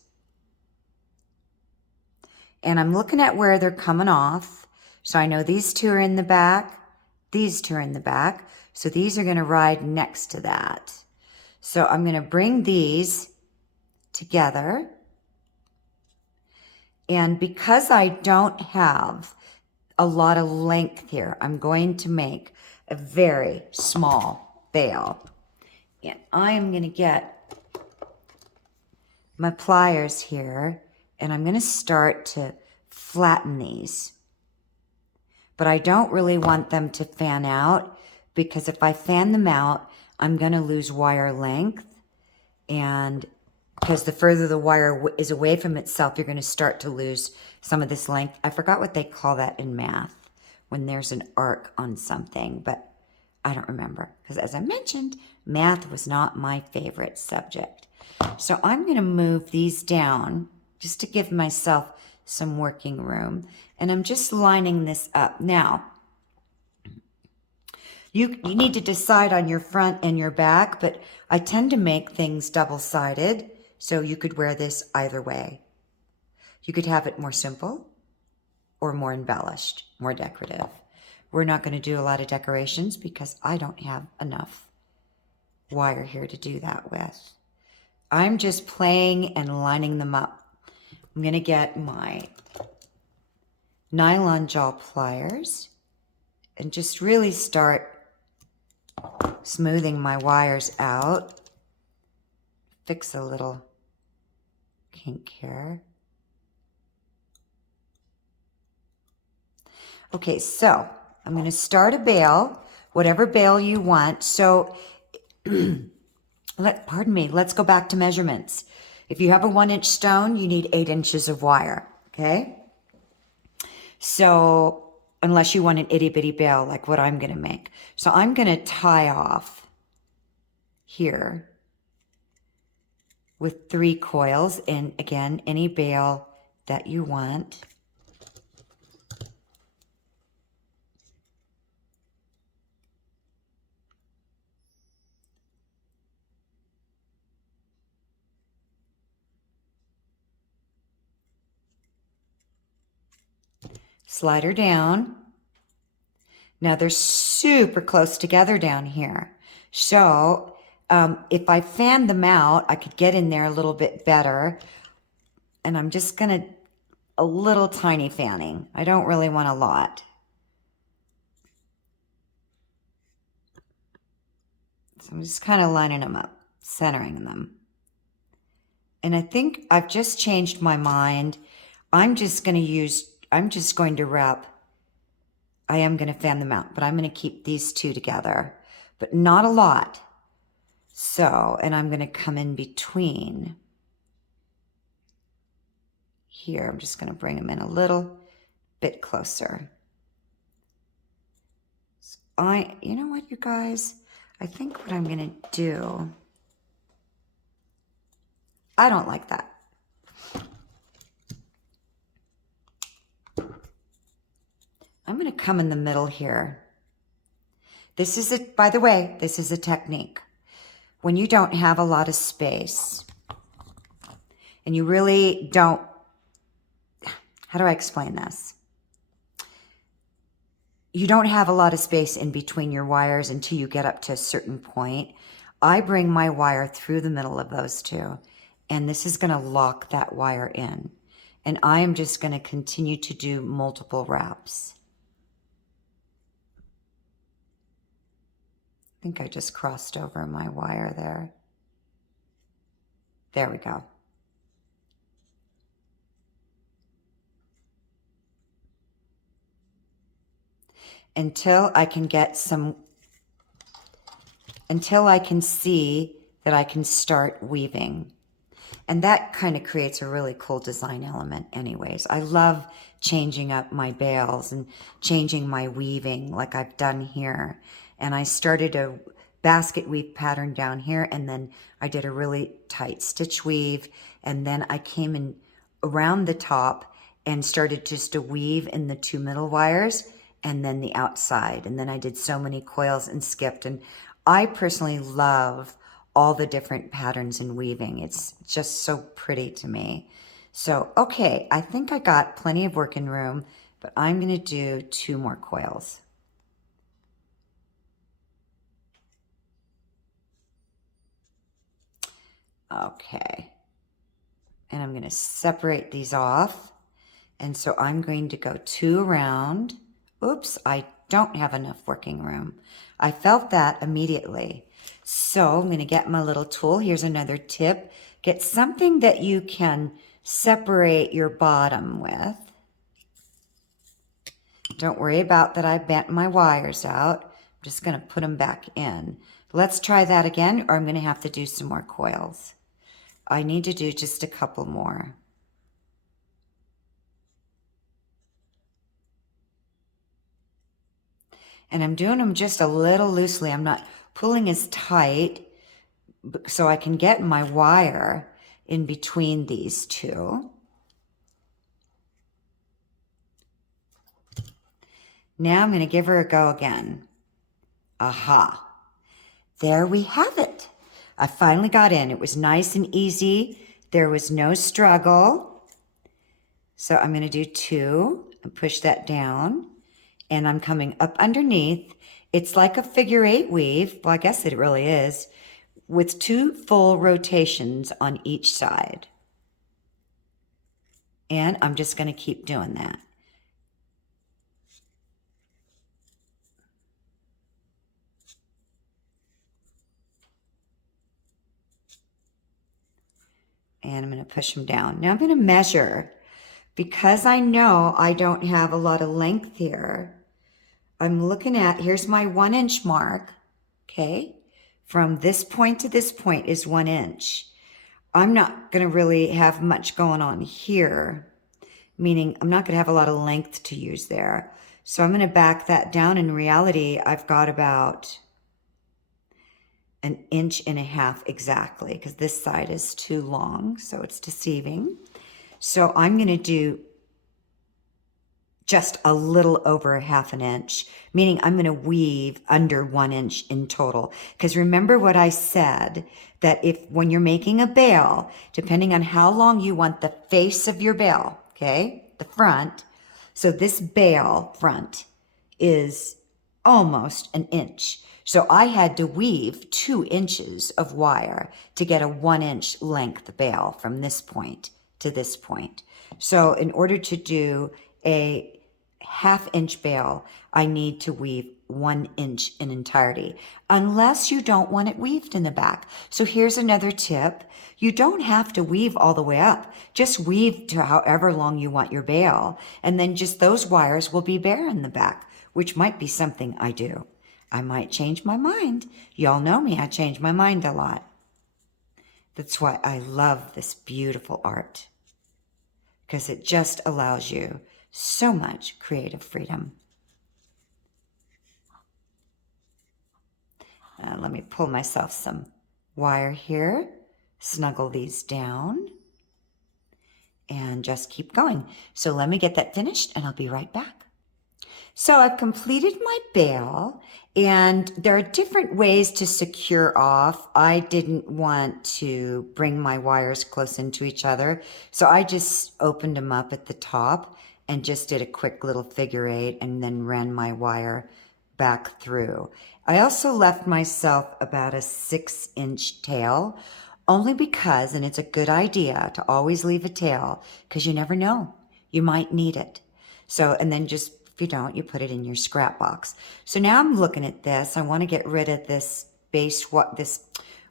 And I'm looking at where they're coming off. So I know these two are in the back. These two are in the back. So these are going to ride next to that. So I'm going to bring these together. And because I don't have a lot of length here, I'm going to make a very small bale. And I am going to get my pliers here, and I'm going to start to flatten these. But I don't really want them to fan out, because if I fan them out, I'm going to lose wire length. And because the further the wire is away from itself, you're going to start to lose some of this length. I forgot what they call that in math when there's an arc on something, but I don't remember, because as I mentioned, math was not my favorite subject. So I'm going to move these down just to give myself some working room. And I'm just lining this up. Now, you need to decide on your front and your back, but I tend to make things double-sided, so you could wear this either way. You could have it more simple or more embellished, more decorative. We're not going to do a lot of decorations because I don't have enough wire here to do that with. I'm just playing and lining them up. I'm going to get my nylon jaw pliers and just really start smoothing my wires out. Fix a little kink here. Okay, so I'm going to start a bail, whatever bail you want. So, pardon me, let's go back to measurements. If you have a 1-inch stone, you need 8 inches of wire, okay? So, unless you want an itty bitty bail like what I'm going to make. So I'm going to tie off here with 3 coils, and again, any bail that you want. Slide her down. Now they're super close together down here. So if I fan them out, I could get in there a little bit better. And I'm just going to, a little tiny fanning. I don't really want a lot. So I'm just kind of lining them up, centering them. And I think I've just changed my mind. I'm just going to wrap. I am going to fan them out, but I'm going to keep these 2 together, but not a lot. So, and I'm going to come in between here. I'm just going to bring them in a little bit closer. So you know what, you guys? I think what I'm going to do, I don't like that. I'm going to come in the middle here. This is by the way, this is a technique. When you don't have a lot of space and you really don't, how do I explain this? You don't have a lot of space in between your wires until you get up to a certain point. I bring my wire through the middle of those 2, and this is going to lock that wire in. And I am just going to continue to do multiple wraps. I think I just crossed over my wire there. There we go. Until I can see that I can start weaving. And that kind of creates a really cool design element anyways. I love changing up my bails and changing my weaving like I've done here. And I started a basket weave pattern down here, and then I did a really tight stitch weave, and then I came in around the top and started just to weave in the 2 middle wires and then the outside. And then I did so many coils and skipped. And I personally love all the different patterns in weaving. It's just so pretty to me. So, okay, I think I got plenty of working room, but I'm going to do 2 more coils. Okay, and I'm going to separate these off. And so I'm going to go 2 around. Oops, I don't have enough working room. I felt that immediately. So I'm going to get my little tool. Here's another tip. Get something that you can separate your bottom with. Don't worry about that I bent my wires out. I'm just going to put them back in. Let's try that again, or I'm going to have to do some more coils. I need to do just a couple more. And I'm doing them just a little loosely. I'm not pulling as tight so I can get my wire in between these 2. Now I'm going to give her a go again. Aha. There we have it. I finally got in. It was nice and easy. There was no struggle. So I'm going to do 2 and push that down. And I'm coming up underneath. It's like a figure 8 weave. Well, I guess it really is. With 2 full rotations on each side. And I'm just going to keep doing that. And I'm going to push them down. Now I'm going to measure. Because I know I don't have a lot of length here, I'm looking at, here's my 1 inch mark, okay? From this point to this point is 1 inch. I'm not going to really have much going on here, meaning I'm not going to have a lot of length to use there. So I'm going to back that down. In reality, I've got about 1.5 inches exactly, because this side is too long, so it's deceiving. So I'm going to do just a little over 1/2 inch, meaning I'm going to weave under 1 inch in total. Because remember what I said, that if when you're making a bail, depending on how long you want the face of your bail, okay, the front, so this bail front is almost 1 inch. So I had to weave 2 inches of wire to get a 1 inch length bail from this point to this point. So in order to do a 1/2 inch bail, I need to weave 1 inch in entirety, unless you don't want it weaved in the back. So here's another tip. You don't have to weave all the way up. Just weave to however long you want your bail, and then just those wires will be bare in the back, which might be something I do. I might change my mind. Y'all know me, I change my mind a lot. That's why I love this beautiful art, because it just allows you so much creative freedom. Let me pull myself some wire here, snuggle these down, and just keep going. So let me get that finished and I'll be right back. So I've completed my bail, and there are different ways to secure off. I didn't want to bring my wires close into each other, so I just opened them up at the top and just did a quick little figure 8 and then ran my wire back through. I also left myself about a 6 inch tail, only because, and it's a good idea to always leave a tail, because you never know, you might need it. So, and then just, if you don't, you put it in your scrap box. So now I'm looking at this. I want to get rid of this this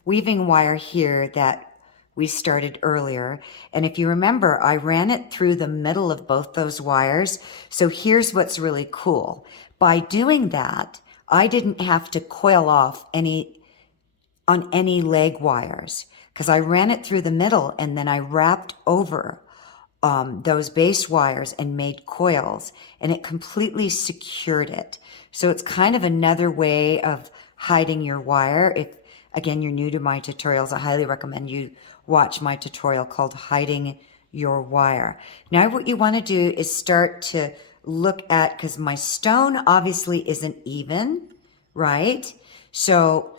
weaving wire here that we started earlier. And if you remember, I ran it through the middle of both those wires. So here's what's really cool. By doing that, I didn't have to coil off on any leg wires, because I ran it through the middle and then I wrapped over those base wires and made coils, and it completely secured it. So it's kind of another way of hiding your wire. If, again, you're new to my tutorials, I highly recommend you watch my tutorial called Hiding Your Wire. Now what you want to do is start to look at, because my stone obviously isn't even, right? So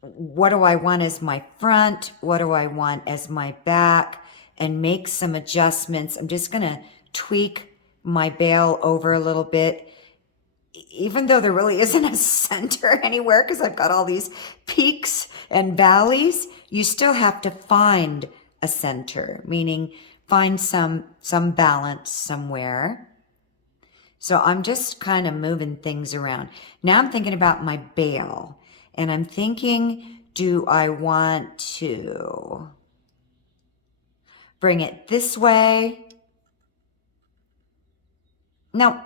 what do I want as my front? What do I want as my back? And make some adjustments. I'm just going to tweak my bail over a little bit, even though there really isn't a center anywhere, because I've got all these peaks and valleys. You still have to find a center, meaning find some balance somewhere. So I'm just kind of moving things around. Now I'm thinking about my bail, and I'm thinking, do I want to bring it this way? No,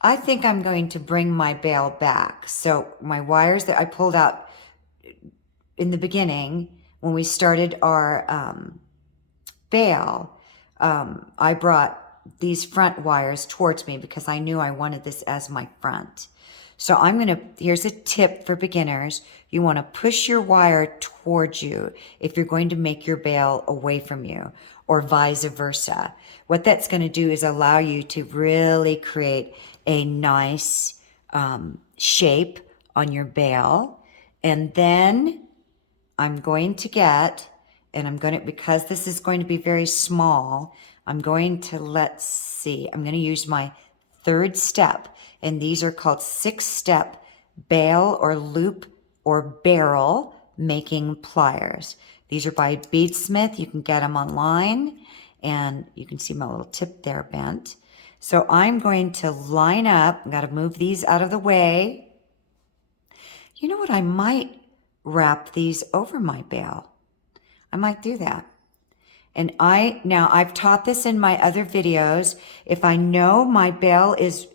I think I'm going to bring my bail back. So my wires that I pulled out in the beginning, when we started our bail, I brought these front wires towards me because I knew I wanted this as my front. So here's a tip for beginners. You want to push your wire towards you if you're going to make your bail away from you, or vice versa. What that's going to do is allow you to really create a nice shape on your bail. And then I'm going to get, because this is going to be very small, I'm going to, I'm going to use my 3rd step. And these are called 6-step bail or loop or barrel making pliers. These are by Beadsmith. You can get them online, and you can see my little tip there bent. So I'm going to line up. I've got to move these out of the way. You know what? I might wrap these over my bail. I might do that. And I've taught this in my other videos. If I know my bail is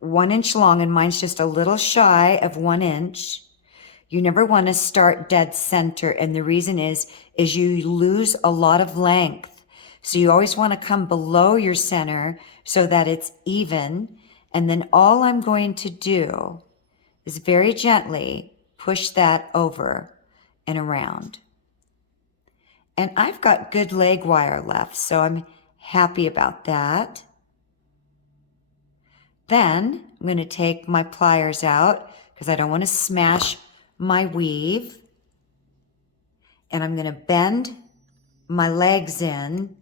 1 inch long and mine's just a little shy of 1 inch, you never want to start dead center. And the reason is you lose a lot of length. So you always want to come below your center so that it's even. And then all I'm going to do is very gently push that over and around. And I've got good leg wire left, so I'm happy about that. Then I'm going to take my pliers out because I don't want to smash my weave. And I'm going to bend my legs in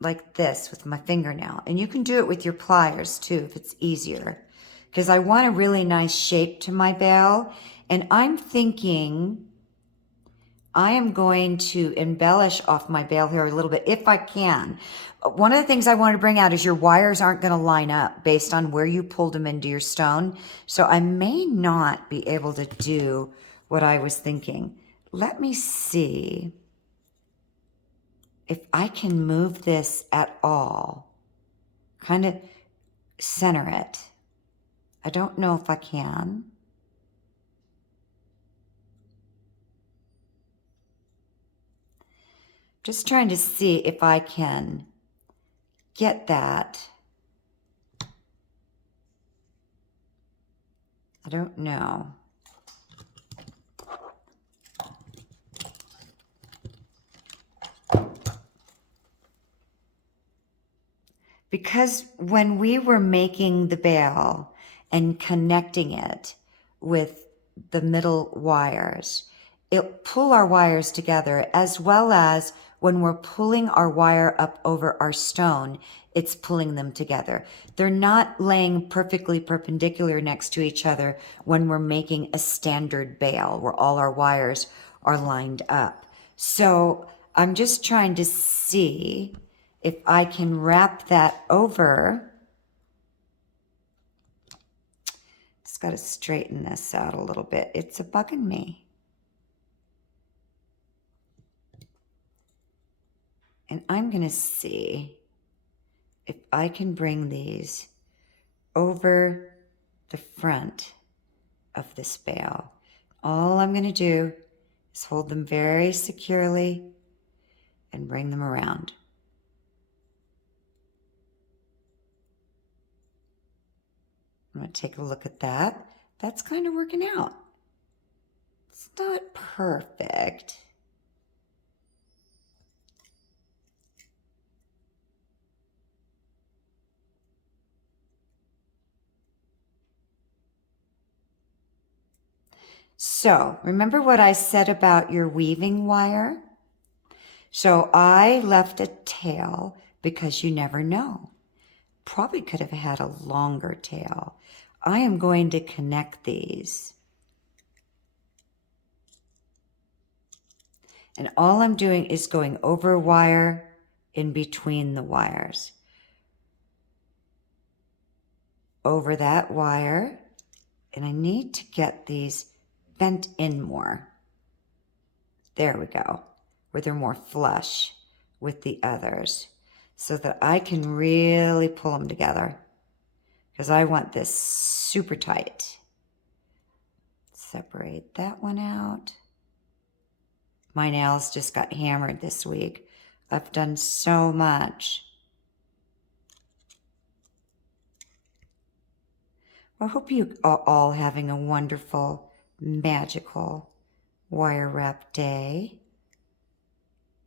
like this with my fingernail. And you can do it with your pliers too if it's easier. Because I want a really nice shape to my bail. And I'm thinking I am going to embellish off my bail here a little bit if I can. One of the things I want to bring out is your wires aren't going to line up based on where you pulled them into your stone. So I may not be able to do what I was thinking. Let me see if I can move this at all. Kind of center it. I don't know if I can. Just trying to see if I can get that. I don't know. Because when we were making the bail and connecting it with the middle wires, it pull our wires together, as well as when we're pulling our wire up over our stone, it's pulling them together. They're not laying perfectly perpendicular next to each other when we're making a standard bail where all our wires are lined up. So I'm just trying to see if I can wrap that over. Just got to straighten this out a little bit. It's a bugging me. And I'm going to see if I can bring these over the front of this bail. All I'm going to do is hold them very securely and bring them around. I'm going to take a look at that. That's kind of working out. It's not perfect. So remember what I said about your weaving wire? So I left a tail because you never know. Probably could have had a longer tail. I am going to connect these. And all I'm doing is going over a wire in between the wires. Over that wire. And I need to get these bent in more. There we go. Where they're more flush with the others. So that I can really pull them together. Because I want this super tight. Separate that one out. My nails just got hammered this week. I've done so much. I hope you are all having a wonderful, magical wire wrap day.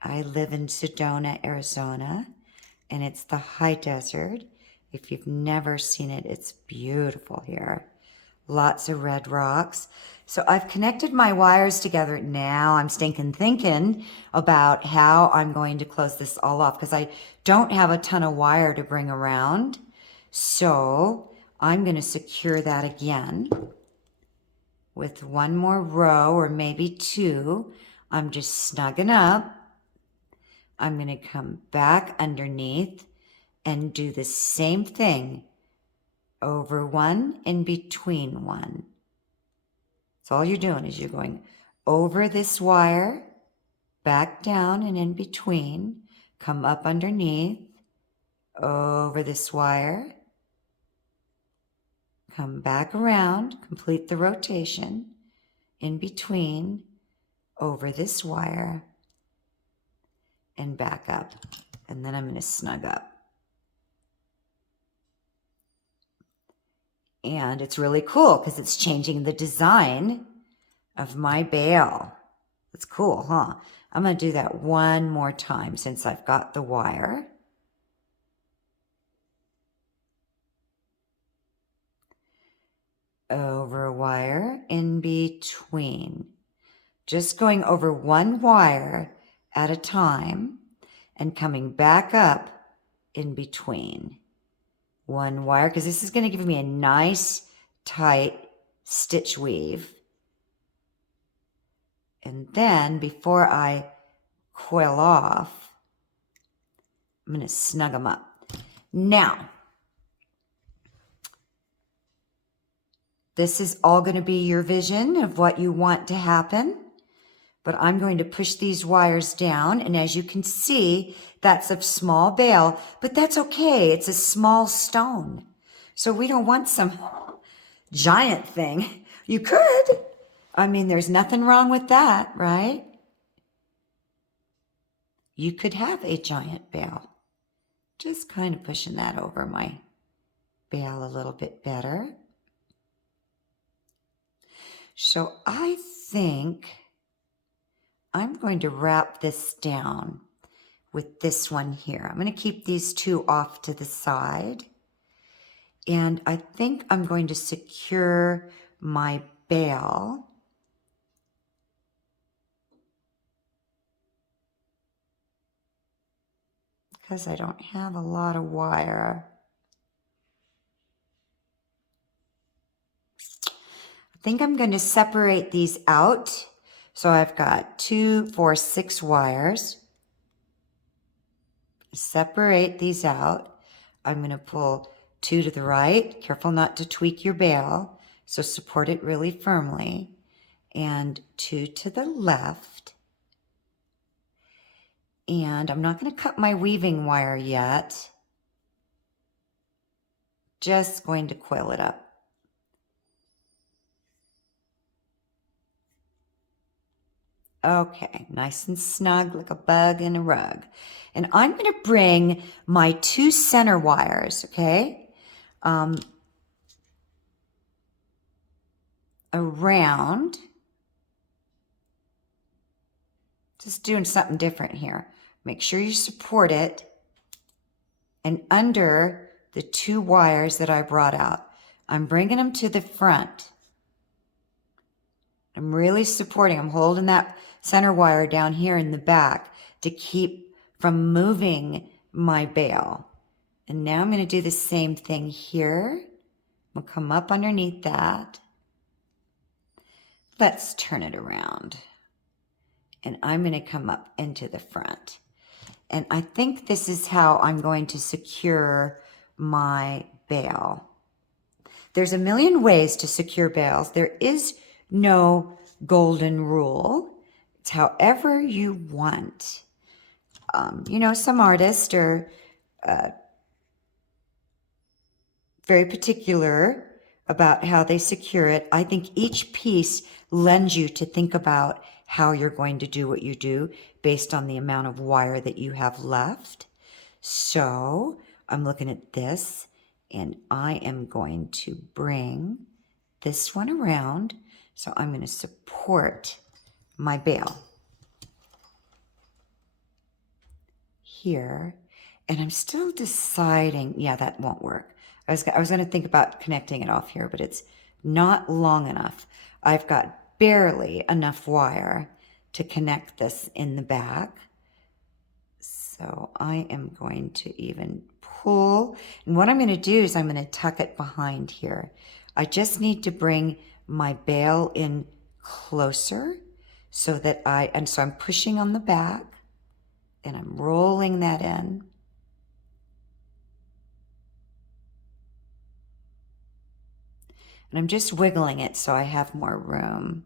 I live in Sedona, Arizona, and it's the high desert. If you've never seen it, it's beautiful here. Lots of red rocks. So I've connected my wires together. Now I'm thinking about how I'm going to close this all off because I don't have a ton of wire to bring around. So I'm going to secure that again with one more row or maybe two. I'm just snugging up. I'm going to come back underneath and do the same thing over one and between one. So all you're doing is you're going over this wire, back down and in between, come up underneath, over this wire, come back around, complete the rotation, in between, over this wire, and back up. And then I'm going to snug up. And it's really cool because it's changing the design of my bail. It's cool, huh? I'm going to do that one more time since I've got the wire. Over a wire, in between. Just going over one wire at a time and coming back up in between. One wire, because this is going to give me a nice tight stitch weave. And then before I coil off, I'm going to snug them up. Now, this is all going to be your vision of what you want to happen. But I'm going to push these wires down. And as you can see, that's a small bail, but that's okay. It's a small stone. So we don't want some giant thing. You could. I mean, there's nothing wrong with that, right? You could have a giant bail. Just kind of pushing that over my bail a little bit better. So I think I'm going to wrap this down with this one here. I'm going to keep these two off to the side. And I think I'm going to secure my bail because I don't have a lot of wire. I think I'm going to separate these out. So I've got 2, 4, 6 wires. Separate these out. I'm going to pull 2 to the right. Careful not to tweak your bail. So support it really firmly. And 2 to the left. And I'm not going to cut my weaving wire yet. Just going to coil it up. Okay, nice and snug like a bug in a rug. And I'm going to bring my 2 center wires, okay, around. Just doing something different here. Make sure you support it. And under the 2 wires that I brought out, I'm bringing them to the front. I'm really supporting. I'm holding that center wire down here in the back to keep from moving my bail. And now I'm going to do the same thing here. I'm going to come up underneath that. Let's turn it around. And I'm going to come up into the front. And I think this is how I'm going to secure my bail. There's a million ways to secure bails. There is no golden rule. It's however you want. You know, some artists are very particular about how they secure it. I think each piece lends you to think about how you're going to do what you do based on the amount of wire that you have left. So I'm looking at this and I am going to bring this one around. So I'm going to support my bail here. And I'm still deciding, yeah, that won't work. I was going to think about connecting it off here, but it's not long enough. I've got barely enough wire to connect this in the back. So I am going to even pull. And what I'm going to do is I'm going to tuck it behind here. I just need to bring my bail in closer so that so I'm pushing on the back and I'm rolling that in. And I'm just wiggling it so I have more room.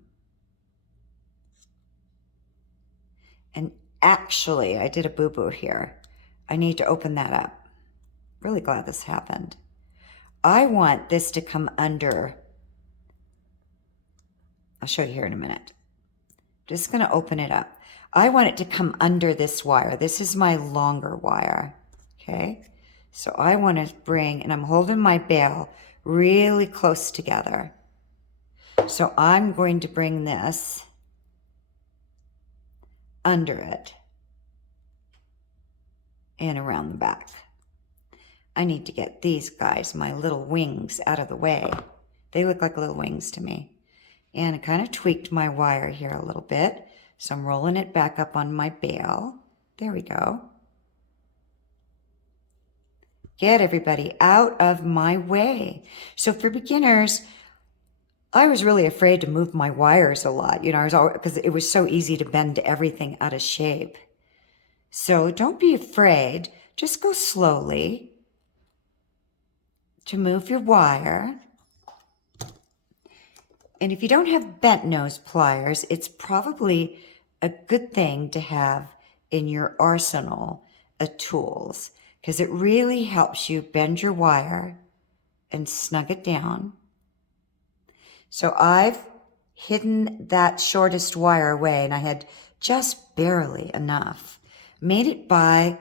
actually, I did a boo-boo here. I need to open that up. Really glad this happened. I want this to come under. I'll show you here in a minute. Just going to open it up. I want it to come under this wire. This is my longer wire. Okay. So I want to bring, and I'm holding my bail really close together. So I'm going to bring this under it and around the back. I need to get these guys, my little wings, out of the way. They look like little wings to me. And I kind of tweaked my wire here a little bit. So I'm rolling it back up on my bail. There we go. Get everybody out of my way. So for beginners, I was really afraid to move my wires a lot. You know, because it was so easy to bend everything out of shape. So don't be afraid. Just go slowly to move your wire. And if you don't have bent nose pliers, it's probably a good thing to have in your arsenal of tools, because it really helps you bend your wire and snug it down. So I've hidden that shortest wire away, and I had just barely enough. Made it by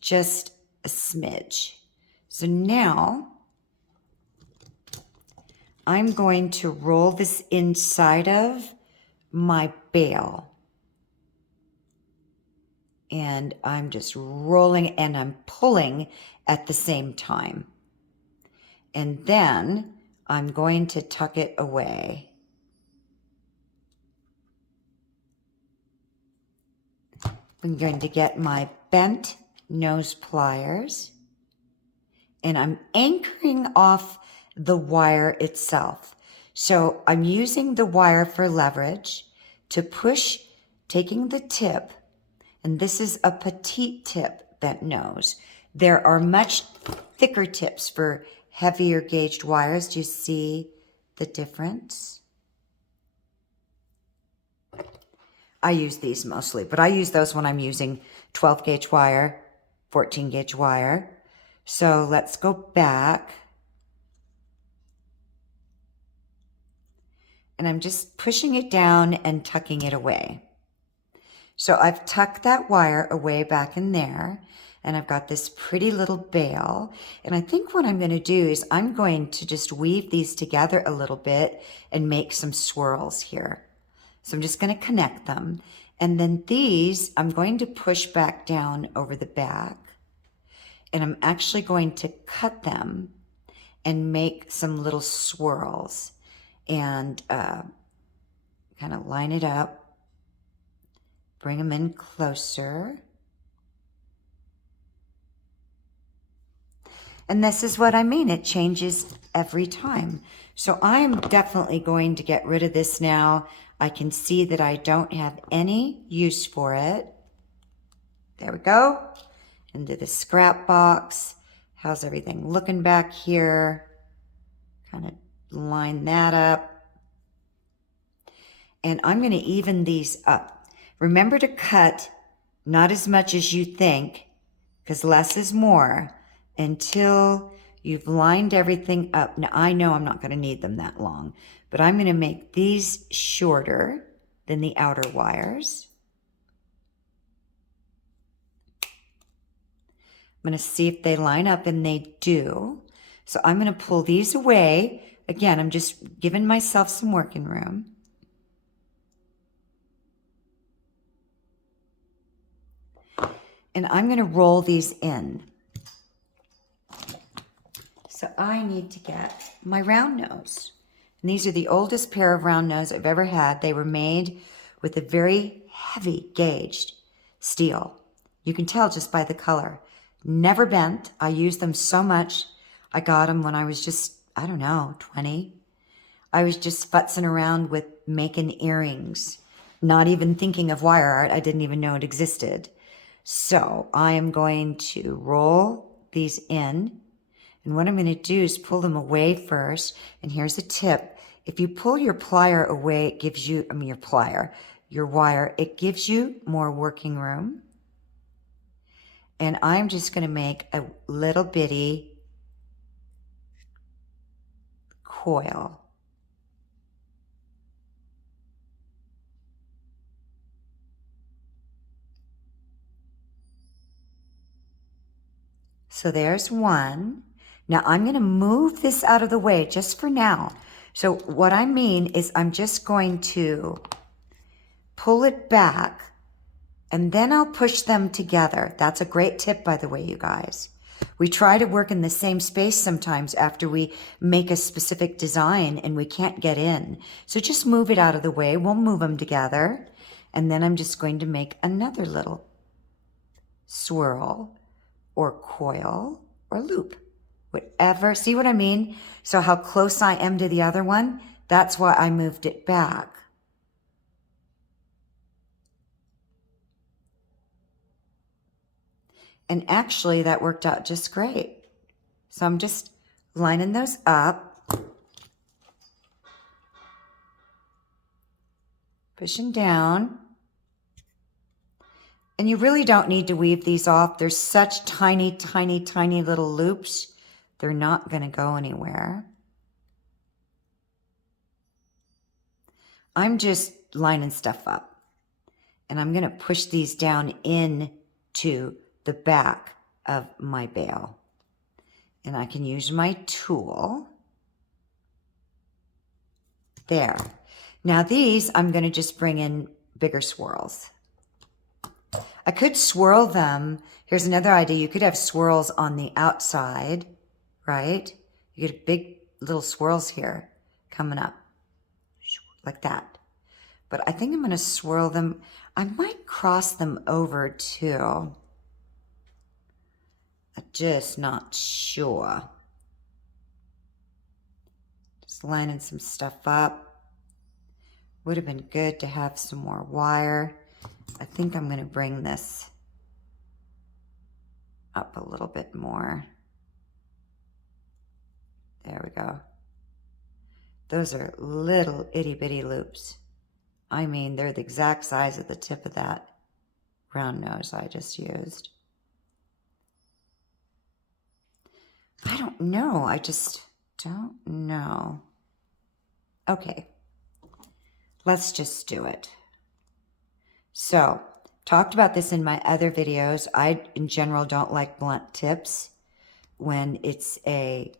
just a smidge. So now I'm going to roll this inside of my bail. And I'm just rolling and I'm pulling at the same time. And then I'm going to tuck it away. I'm going to get my bent nose pliers. And I'm anchoring off the wire itself. So I'm using the wire for leverage to push, taking the tip, and this is a petite tip bent nose. There are much thicker tips for heavier gauged wires. Do you see the difference? I use these mostly, but I use those when I'm using 12 gauge wire, 14 gauge wire. So let's go back. And I'm just pushing it down and tucking it away. So I've tucked that wire away back in there, and I've got this pretty little bail. And I think what I'm going to do is I'm going to just weave these together a little bit and make some swirls here. So I'm just going to connect them. And then these, I'm going to push back down over the back. And I'm actually going to cut them and make some little swirls. And kind of line it up, bring them in closer. And this is what I mean, it changes every time. So I'm definitely going to get rid of this now. I can see that I don't have any use for it. There we go, into the scrap box. How's everything looking back here? Kind of line that up. And I'm going to even these up. Remember to cut not as much as you think, because less is more, until you've lined everything up. Now, I know I'm not going to need them that long, but I'm going to make these shorter than the outer wires. I'm going to see if they line up, and they do. So I'm going to pull these away. Again, I'm just giving myself some working room. And I'm going to roll these in. So I need to get my round nose. And these are the oldest pair of round nose I've ever had. They were made with a very heavy gauged steel. You can tell just by the color. Never bent. I used them so much. I got them when I was just, I don't know, 20. I was just futzing around with making earrings, not even thinking of wire art. I didn't even know it existed. So I am going to roll these in. And what I'm going to do is pull them away first. And here's a tip. If you pull your plier away, it gives you, your plier, your wire. It gives you more working room. And I'm just going to make a little bitty coil. So there's one. Now I'm going to move this out of the way just for now. So what I mean is I'm just going to pull it back and then I'll push them together. That's a great tip, by the way, you guys. We try to work in the same space sometimes after we make a specific design and we can't get in. So just move it out of the way. We'll move them together. And then I'm just going to make another little swirl or coil or loop, whatever. See what I mean? So how close I am to the other one, that's why I moved it back. And actually that worked out just great. So I'm just lining those up, pushing down. And you really don't need to weave these off. They're such tiny, tiny, tiny little loops. They're not going to go anywhere. I'm just lining stuff up. And I'm going to push these down into the back of my bale. And I can use my tool. There. Now these, I'm going to just bring in bigger swirls. I could swirl them. Here's another idea. You could have swirls on the outside, right? You get big little swirls here coming up like that. But I think I'm going to swirl them. I might cross them over too. I'm just not sure. Just lining some stuff up. Would have been good to have some more wire. I think I'm going to bring this up a little bit more. There we go. Those are little itty bitty loops. I mean, they're the exact size of the tip of that round nose I just used. I don't know. I just don't know. Okay. Let's just do it. So, talked about this in my other videos. I, in general, don't like blunt tips when it's a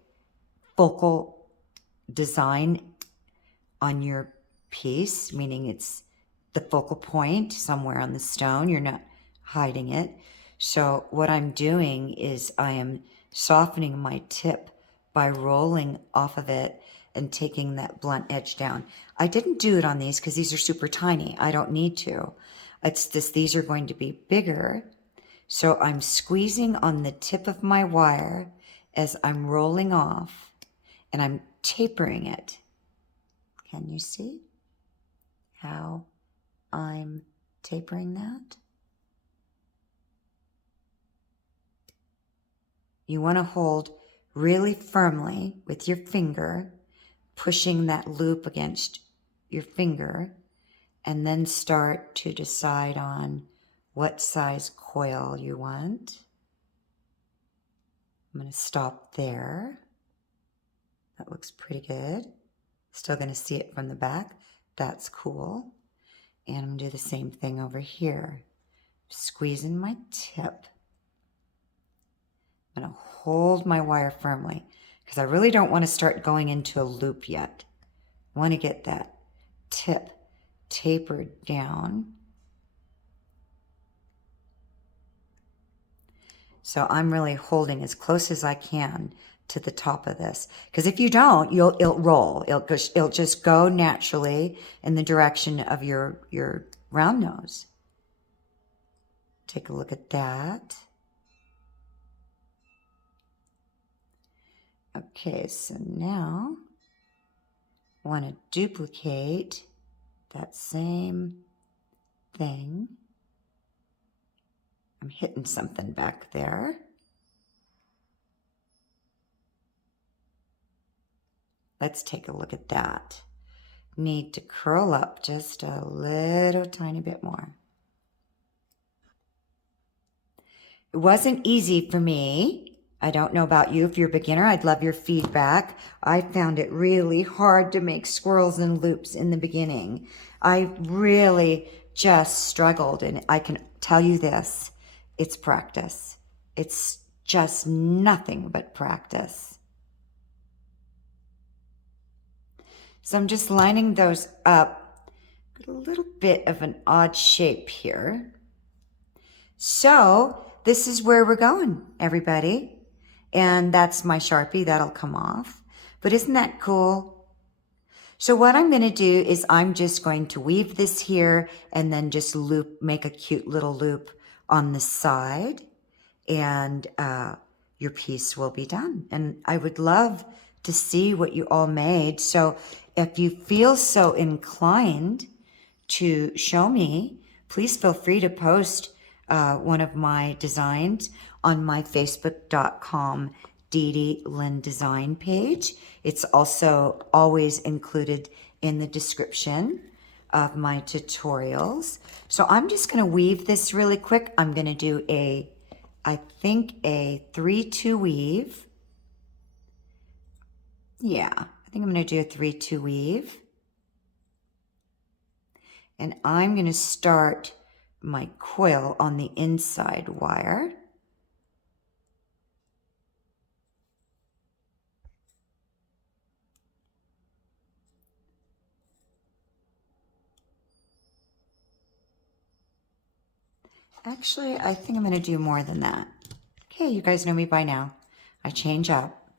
focal design on your piece, meaning it's the focal point somewhere on the stone. You're not hiding it. So what I'm doing is I am softening my tip by rolling off of it and taking that blunt edge down. I didn't do it on these because these are super tiny. I don't need to. It's just these are going to be bigger. So I'm squeezing on the tip of my wire as I'm rolling off and I'm tapering it. Can you see how I'm tapering that? You want to hold really firmly with your finger, pushing that loop against your finger, and then start to decide on what size coil you want. I'm going to stop there. That looks pretty good. Still going to see it from the back. That's cool. And I'm going to do the same thing over here. Squeezing my tip. I'm going to hold my wire firmly because I really don't want to start going into a loop yet. I want to get that tip tapered down. So I'm really holding as close as I can to the top of this. Because if you don't, it'll roll. It'll just go naturally in the direction of your round nose. Take a look at that. Okay, so now I want to duplicate that same thing. I'm hitting something back there. Let's take a look at that. need to curl up just a little tiny bit more. It wasn't easy for me. I don't know about you. If you're a beginner, I'd love your feedback. I found it really hard to make swirls and loops in the beginning. I really just struggled, and I can tell you this, it's practice. It's just nothing but practice. So I'm just lining those up. Got a little bit of an odd shape here. So this is where we're going, everybody. And that's my Sharpie. That'll come off. But isn't that cool? So what I'm going to do is I'm just going to weave this here and then just loop, make a cute little loop on the side. And your piece will be done. And I would love to see what you all made. So if you feel so inclined to show me, please feel free to post one of my designs on my facebook.com DDLynnDesign page. It's also always included in the description of my tutorials. So I'm just going to weave this really quick. I'm going to do I think a 3-2 weave. Yeah, I think I'm going to do a 3-2 weave. And I'm going to start my coil on the inside wire. Actually, I think I'm going to do more than that. Okay, you guys know me by now. I change up.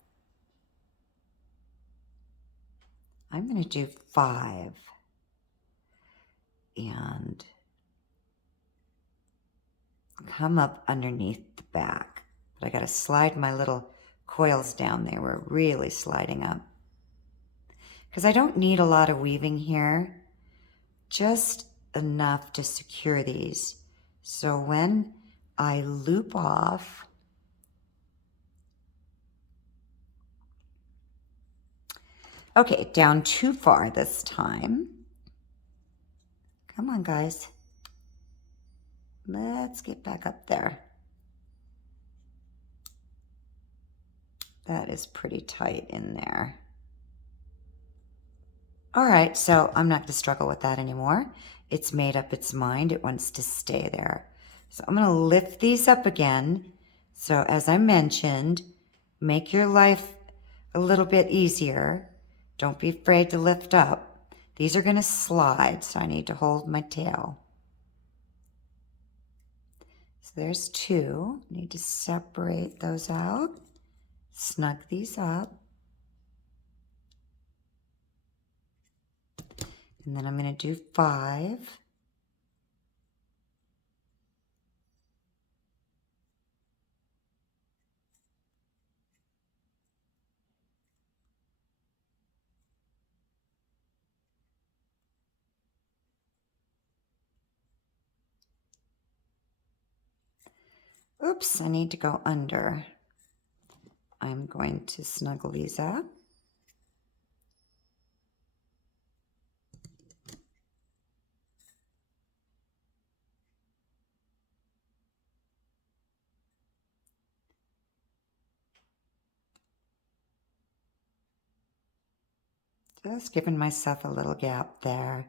I'm going to do 5. And come up underneath the back. But I got to slide my little coils down. They were really sliding up. Because I don't need a lot of weaving here. Just enough to secure these. So when I loop off, okay, down too far this time. Come on, guys. Let's get back up there. That is pretty tight in there. All right, so I'm not going to struggle with that anymore. It's made up its mind. It wants to stay there. So I'm going to lift these up again. So as I mentioned, make your life a little bit easier. Don't be afraid to lift up. These are going to slide, so I need to hold my tail. So there's 2. Need to separate those out. Snug these up. And then I'm going to do 5. Oops, I need to go under. I'm going to snuggle these up. Just giving myself a little gap there.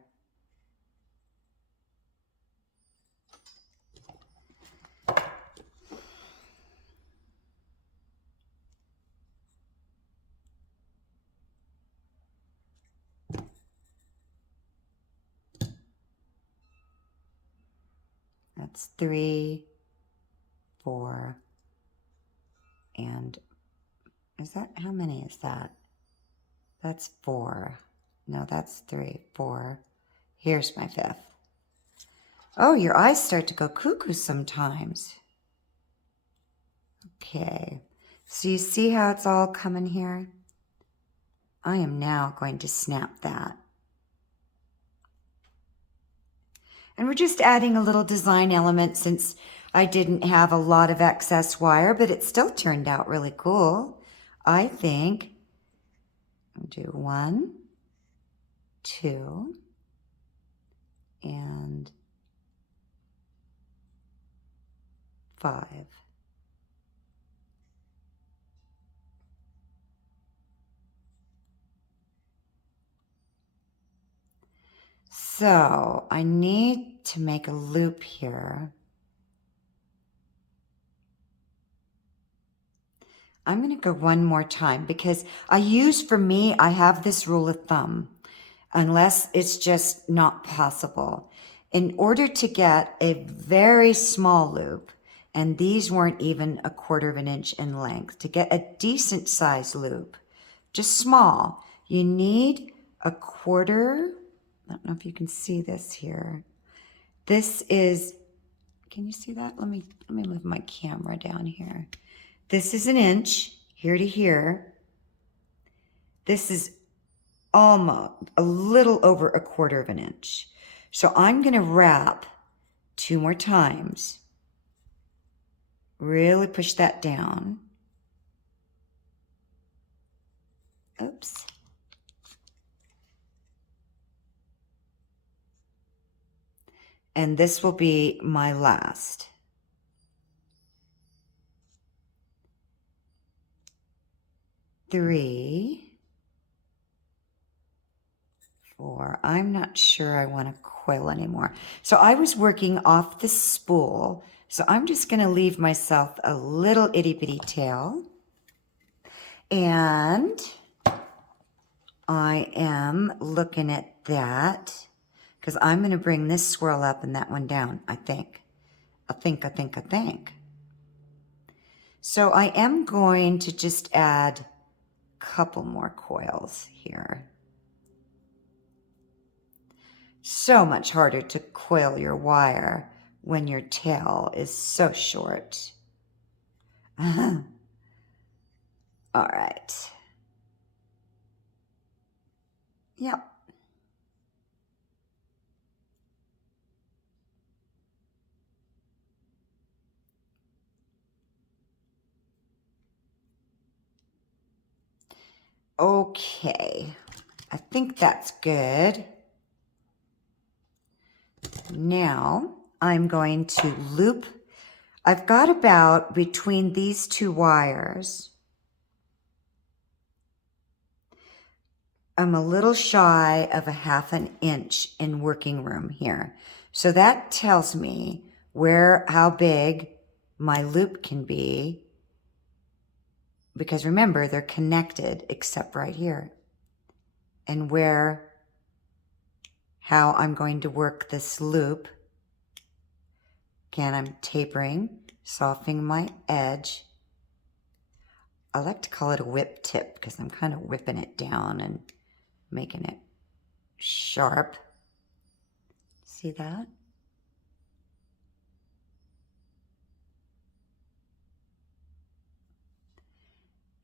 That's 3, 4, and is that, how many is that? That's 4. No, that's 3, 4. Here's my 5th. Oh, your eyes start to go cuckoo sometimes. Okay, so you see how it's all coming here? I am now going to snap that. And we're just adding a little design element since I didn't have a lot of excess wire, but it still turned out really cool. I think I'll do 1, 2, and 5. So I need to make a loop here. I'm going to go one more time because I have this rule of thumb, unless it's just not possible. In order to get a very small loop, and these weren't even 1/4 of an inch in length, to get a decent size loop, just small, you need 1/4. I don't know if you can see this here. This is, can you see that? Let me move my camera down here. This is 1 inch here to here. This is almost a little over 1/4 of an inch. So I'm going to wrap 2 more times. Really push that down. Oops. And this will be my last. 3, 4. I'm not sure I want to coil anymore. So I was working off the spool. So I'm just going to leave myself a little itty bitty tail. And I am looking at that because I'm going to bring this swirl up and that one down, I think. So I am going to just add couple more coils here. So much harder to coil your wire when your tail is so short. All right. Yep. Okay. I think that's good. Now I'm going to loop. I've got about between these 2 wires, I'm a little shy of 1/2 inch in working room here. So that tells me how big my loop can be, because remember, they're connected except right here, and how I'm going to work this loop. Again, I'm tapering, softening my edge. I like to call it a whip tip because I'm kind of whipping it down and making it sharp. See that?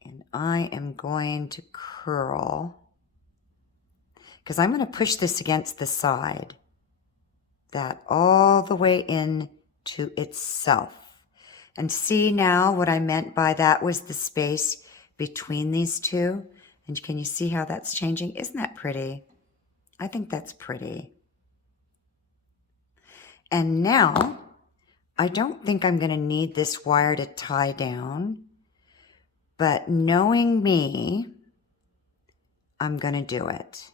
And I am going to curl because I'm going to push this against the side, that all the way in to itself. And see now what I meant by that was the space between these 2. And can you see how that's changing? Isn't that pretty? I think that's pretty. And now I don't think I'm going to need this wire to tie down, but knowing me, I'm going to do it.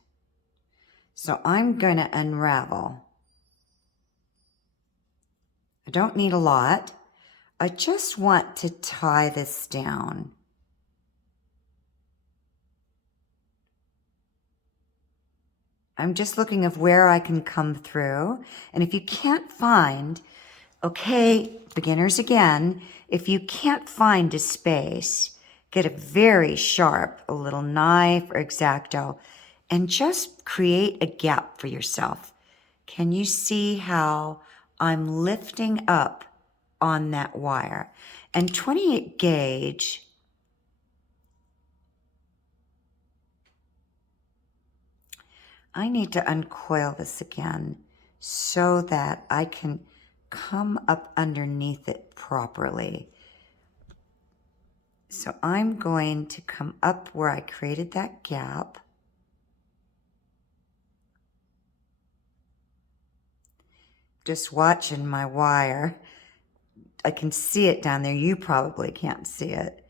So I'm going to unravel. I don't need a lot. I just want to tie this down. I'm just looking of where I can come through. And if you can't find, okay, beginners again, if you can't find a space, get a very sharp, a little knife or X-Acto, and just create a gap for yourself. Can you see how I'm lifting up on that wire? And 28 gauge, I need to uncoil this again so that I can come up underneath it properly. So I'm going to come up where I created that gap. just watching my wire. I can see it down there. You probably can't see it.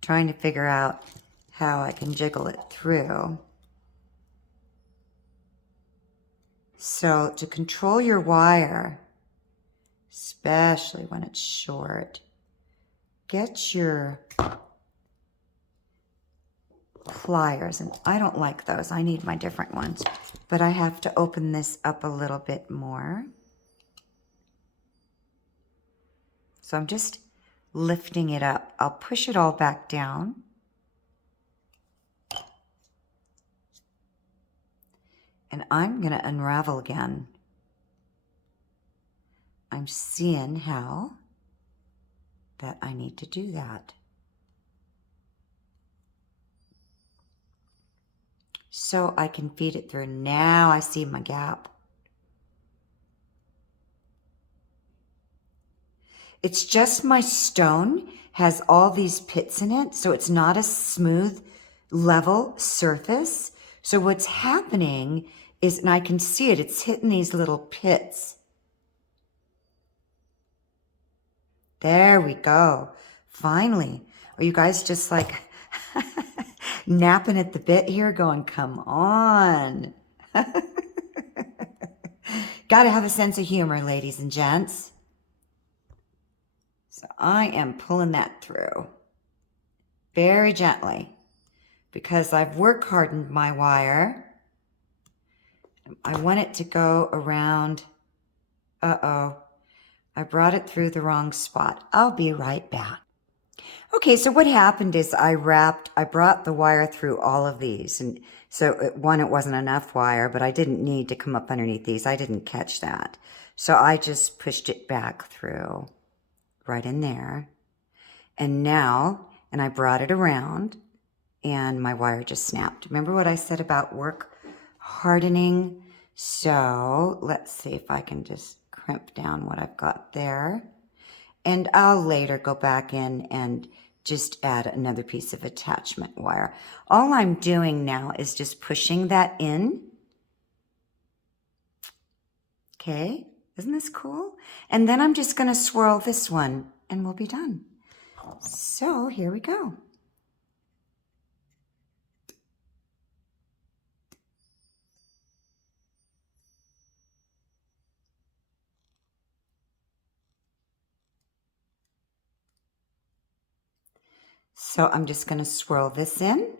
Trying to figure out how I can jiggle it through. So to control your wire, especially when it's short, get your pliers, and I don't like those. I need my different ones, but I have to open this up a little bit more. So I'm just lifting it up. I'll push it all back down. And I'm going to unravel again. I'm seeing how that I need to do that. So I can feed it through. Now I see my gap. It's just my stone has all these pits in it, so it's not a smooth, level surface. So what's happening is, and I can see it, it's hitting these little pits. There we go. Finally. Are you guys just like napping at the bit here going, come on. Got to have a sense of humor, ladies and gents. So I am pulling that through very gently because I've work hardened my wire. I want it to go around. Uh-oh. I brought it through the wrong spot. I'll be right back. Okay, so what happened is I brought the wire through all of these. And so it wasn't enough wire, but I didn't need to come up underneath these. I didn't catch that. So I just pushed it back through right in there. And now, and I brought it around and my wire just snapped. Remember what I said about work hardening? So let's see if I can just crimp down what I've got there. And I'll later go back in and just add another piece of attachment wire. All I'm doing now is just pushing that in. Okay, isn't this cool? And then I'm just going to swirl this one and we'll be done. So here we go. So I'm just going to swirl this in.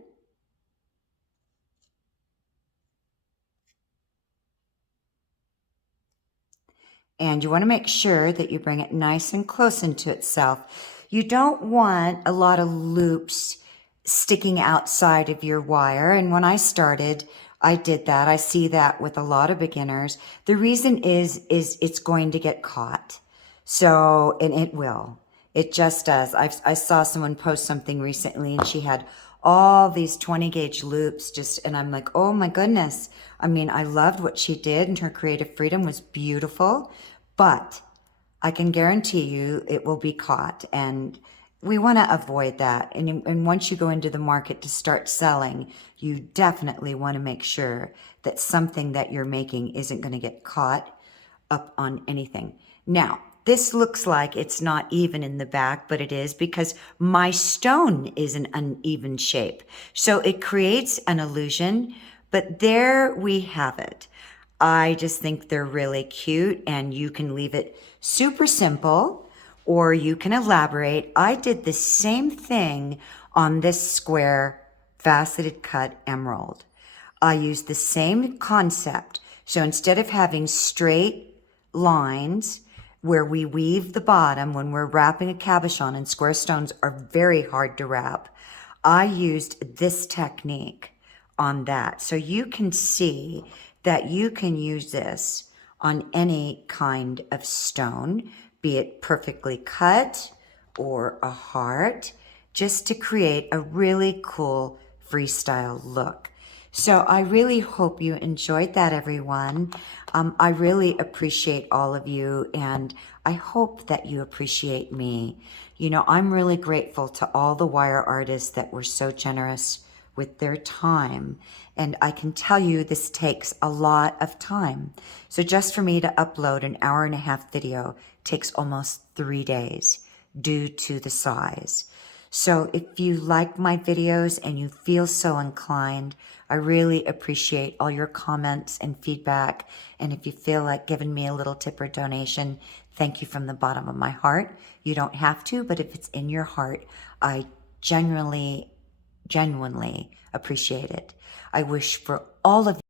And you want to make sure that you bring it nice and close into itself. You don't want a lot of loops sticking outside of your wire. And when I started, I did that. I see that with a lot of beginners. The reason is it's going to get caught. So, and it will. It just does. I saw someone post something recently and she had all these 20 gauge loops and I'm like, oh my goodness. I mean, I loved what she did and her creative freedom was beautiful, but I can guarantee you it will be caught and we want to avoid that. And once you go into the market to start selling, you definitely want to make sure that something that you're making isn't going to get caught up on anything. Now, this looks like it's not even in the back, but it is because my stone is an uneven shape. So it creates an illusion, but there we have it. I just think they're really cute and you can leave it super simple or you can elaborate. I did the same thing on this square faceted cut emerald. I used the same concept. So instead of having straight lines, where we weave the bottom when we're wrapping a cabochon, and square stones are very hard to wrap, I used this technique on that. So you can see that you can use this on any kind of stone, be it perfectly cut or a heart, just to create a really cool freestyle look. So I really hope you enjoyed that, everyone. I really appreciate all of you, and I hope that you appreciate me. You know, I'm really grateful to all the wire artists that were so generous with their time. And I can tell you this takes a lot of time. So just for me to upload an hour-and-a-half video takes almost 3 days due to the size. So if you like my videos and you feel so inclined, I really appreciate all your comments and feedback. And if you feel like giving me a little tip or donation, thank you from the bottom of my heart. You don't have to, but if it's in your heart, I genuinely appreciate it. I wish for all of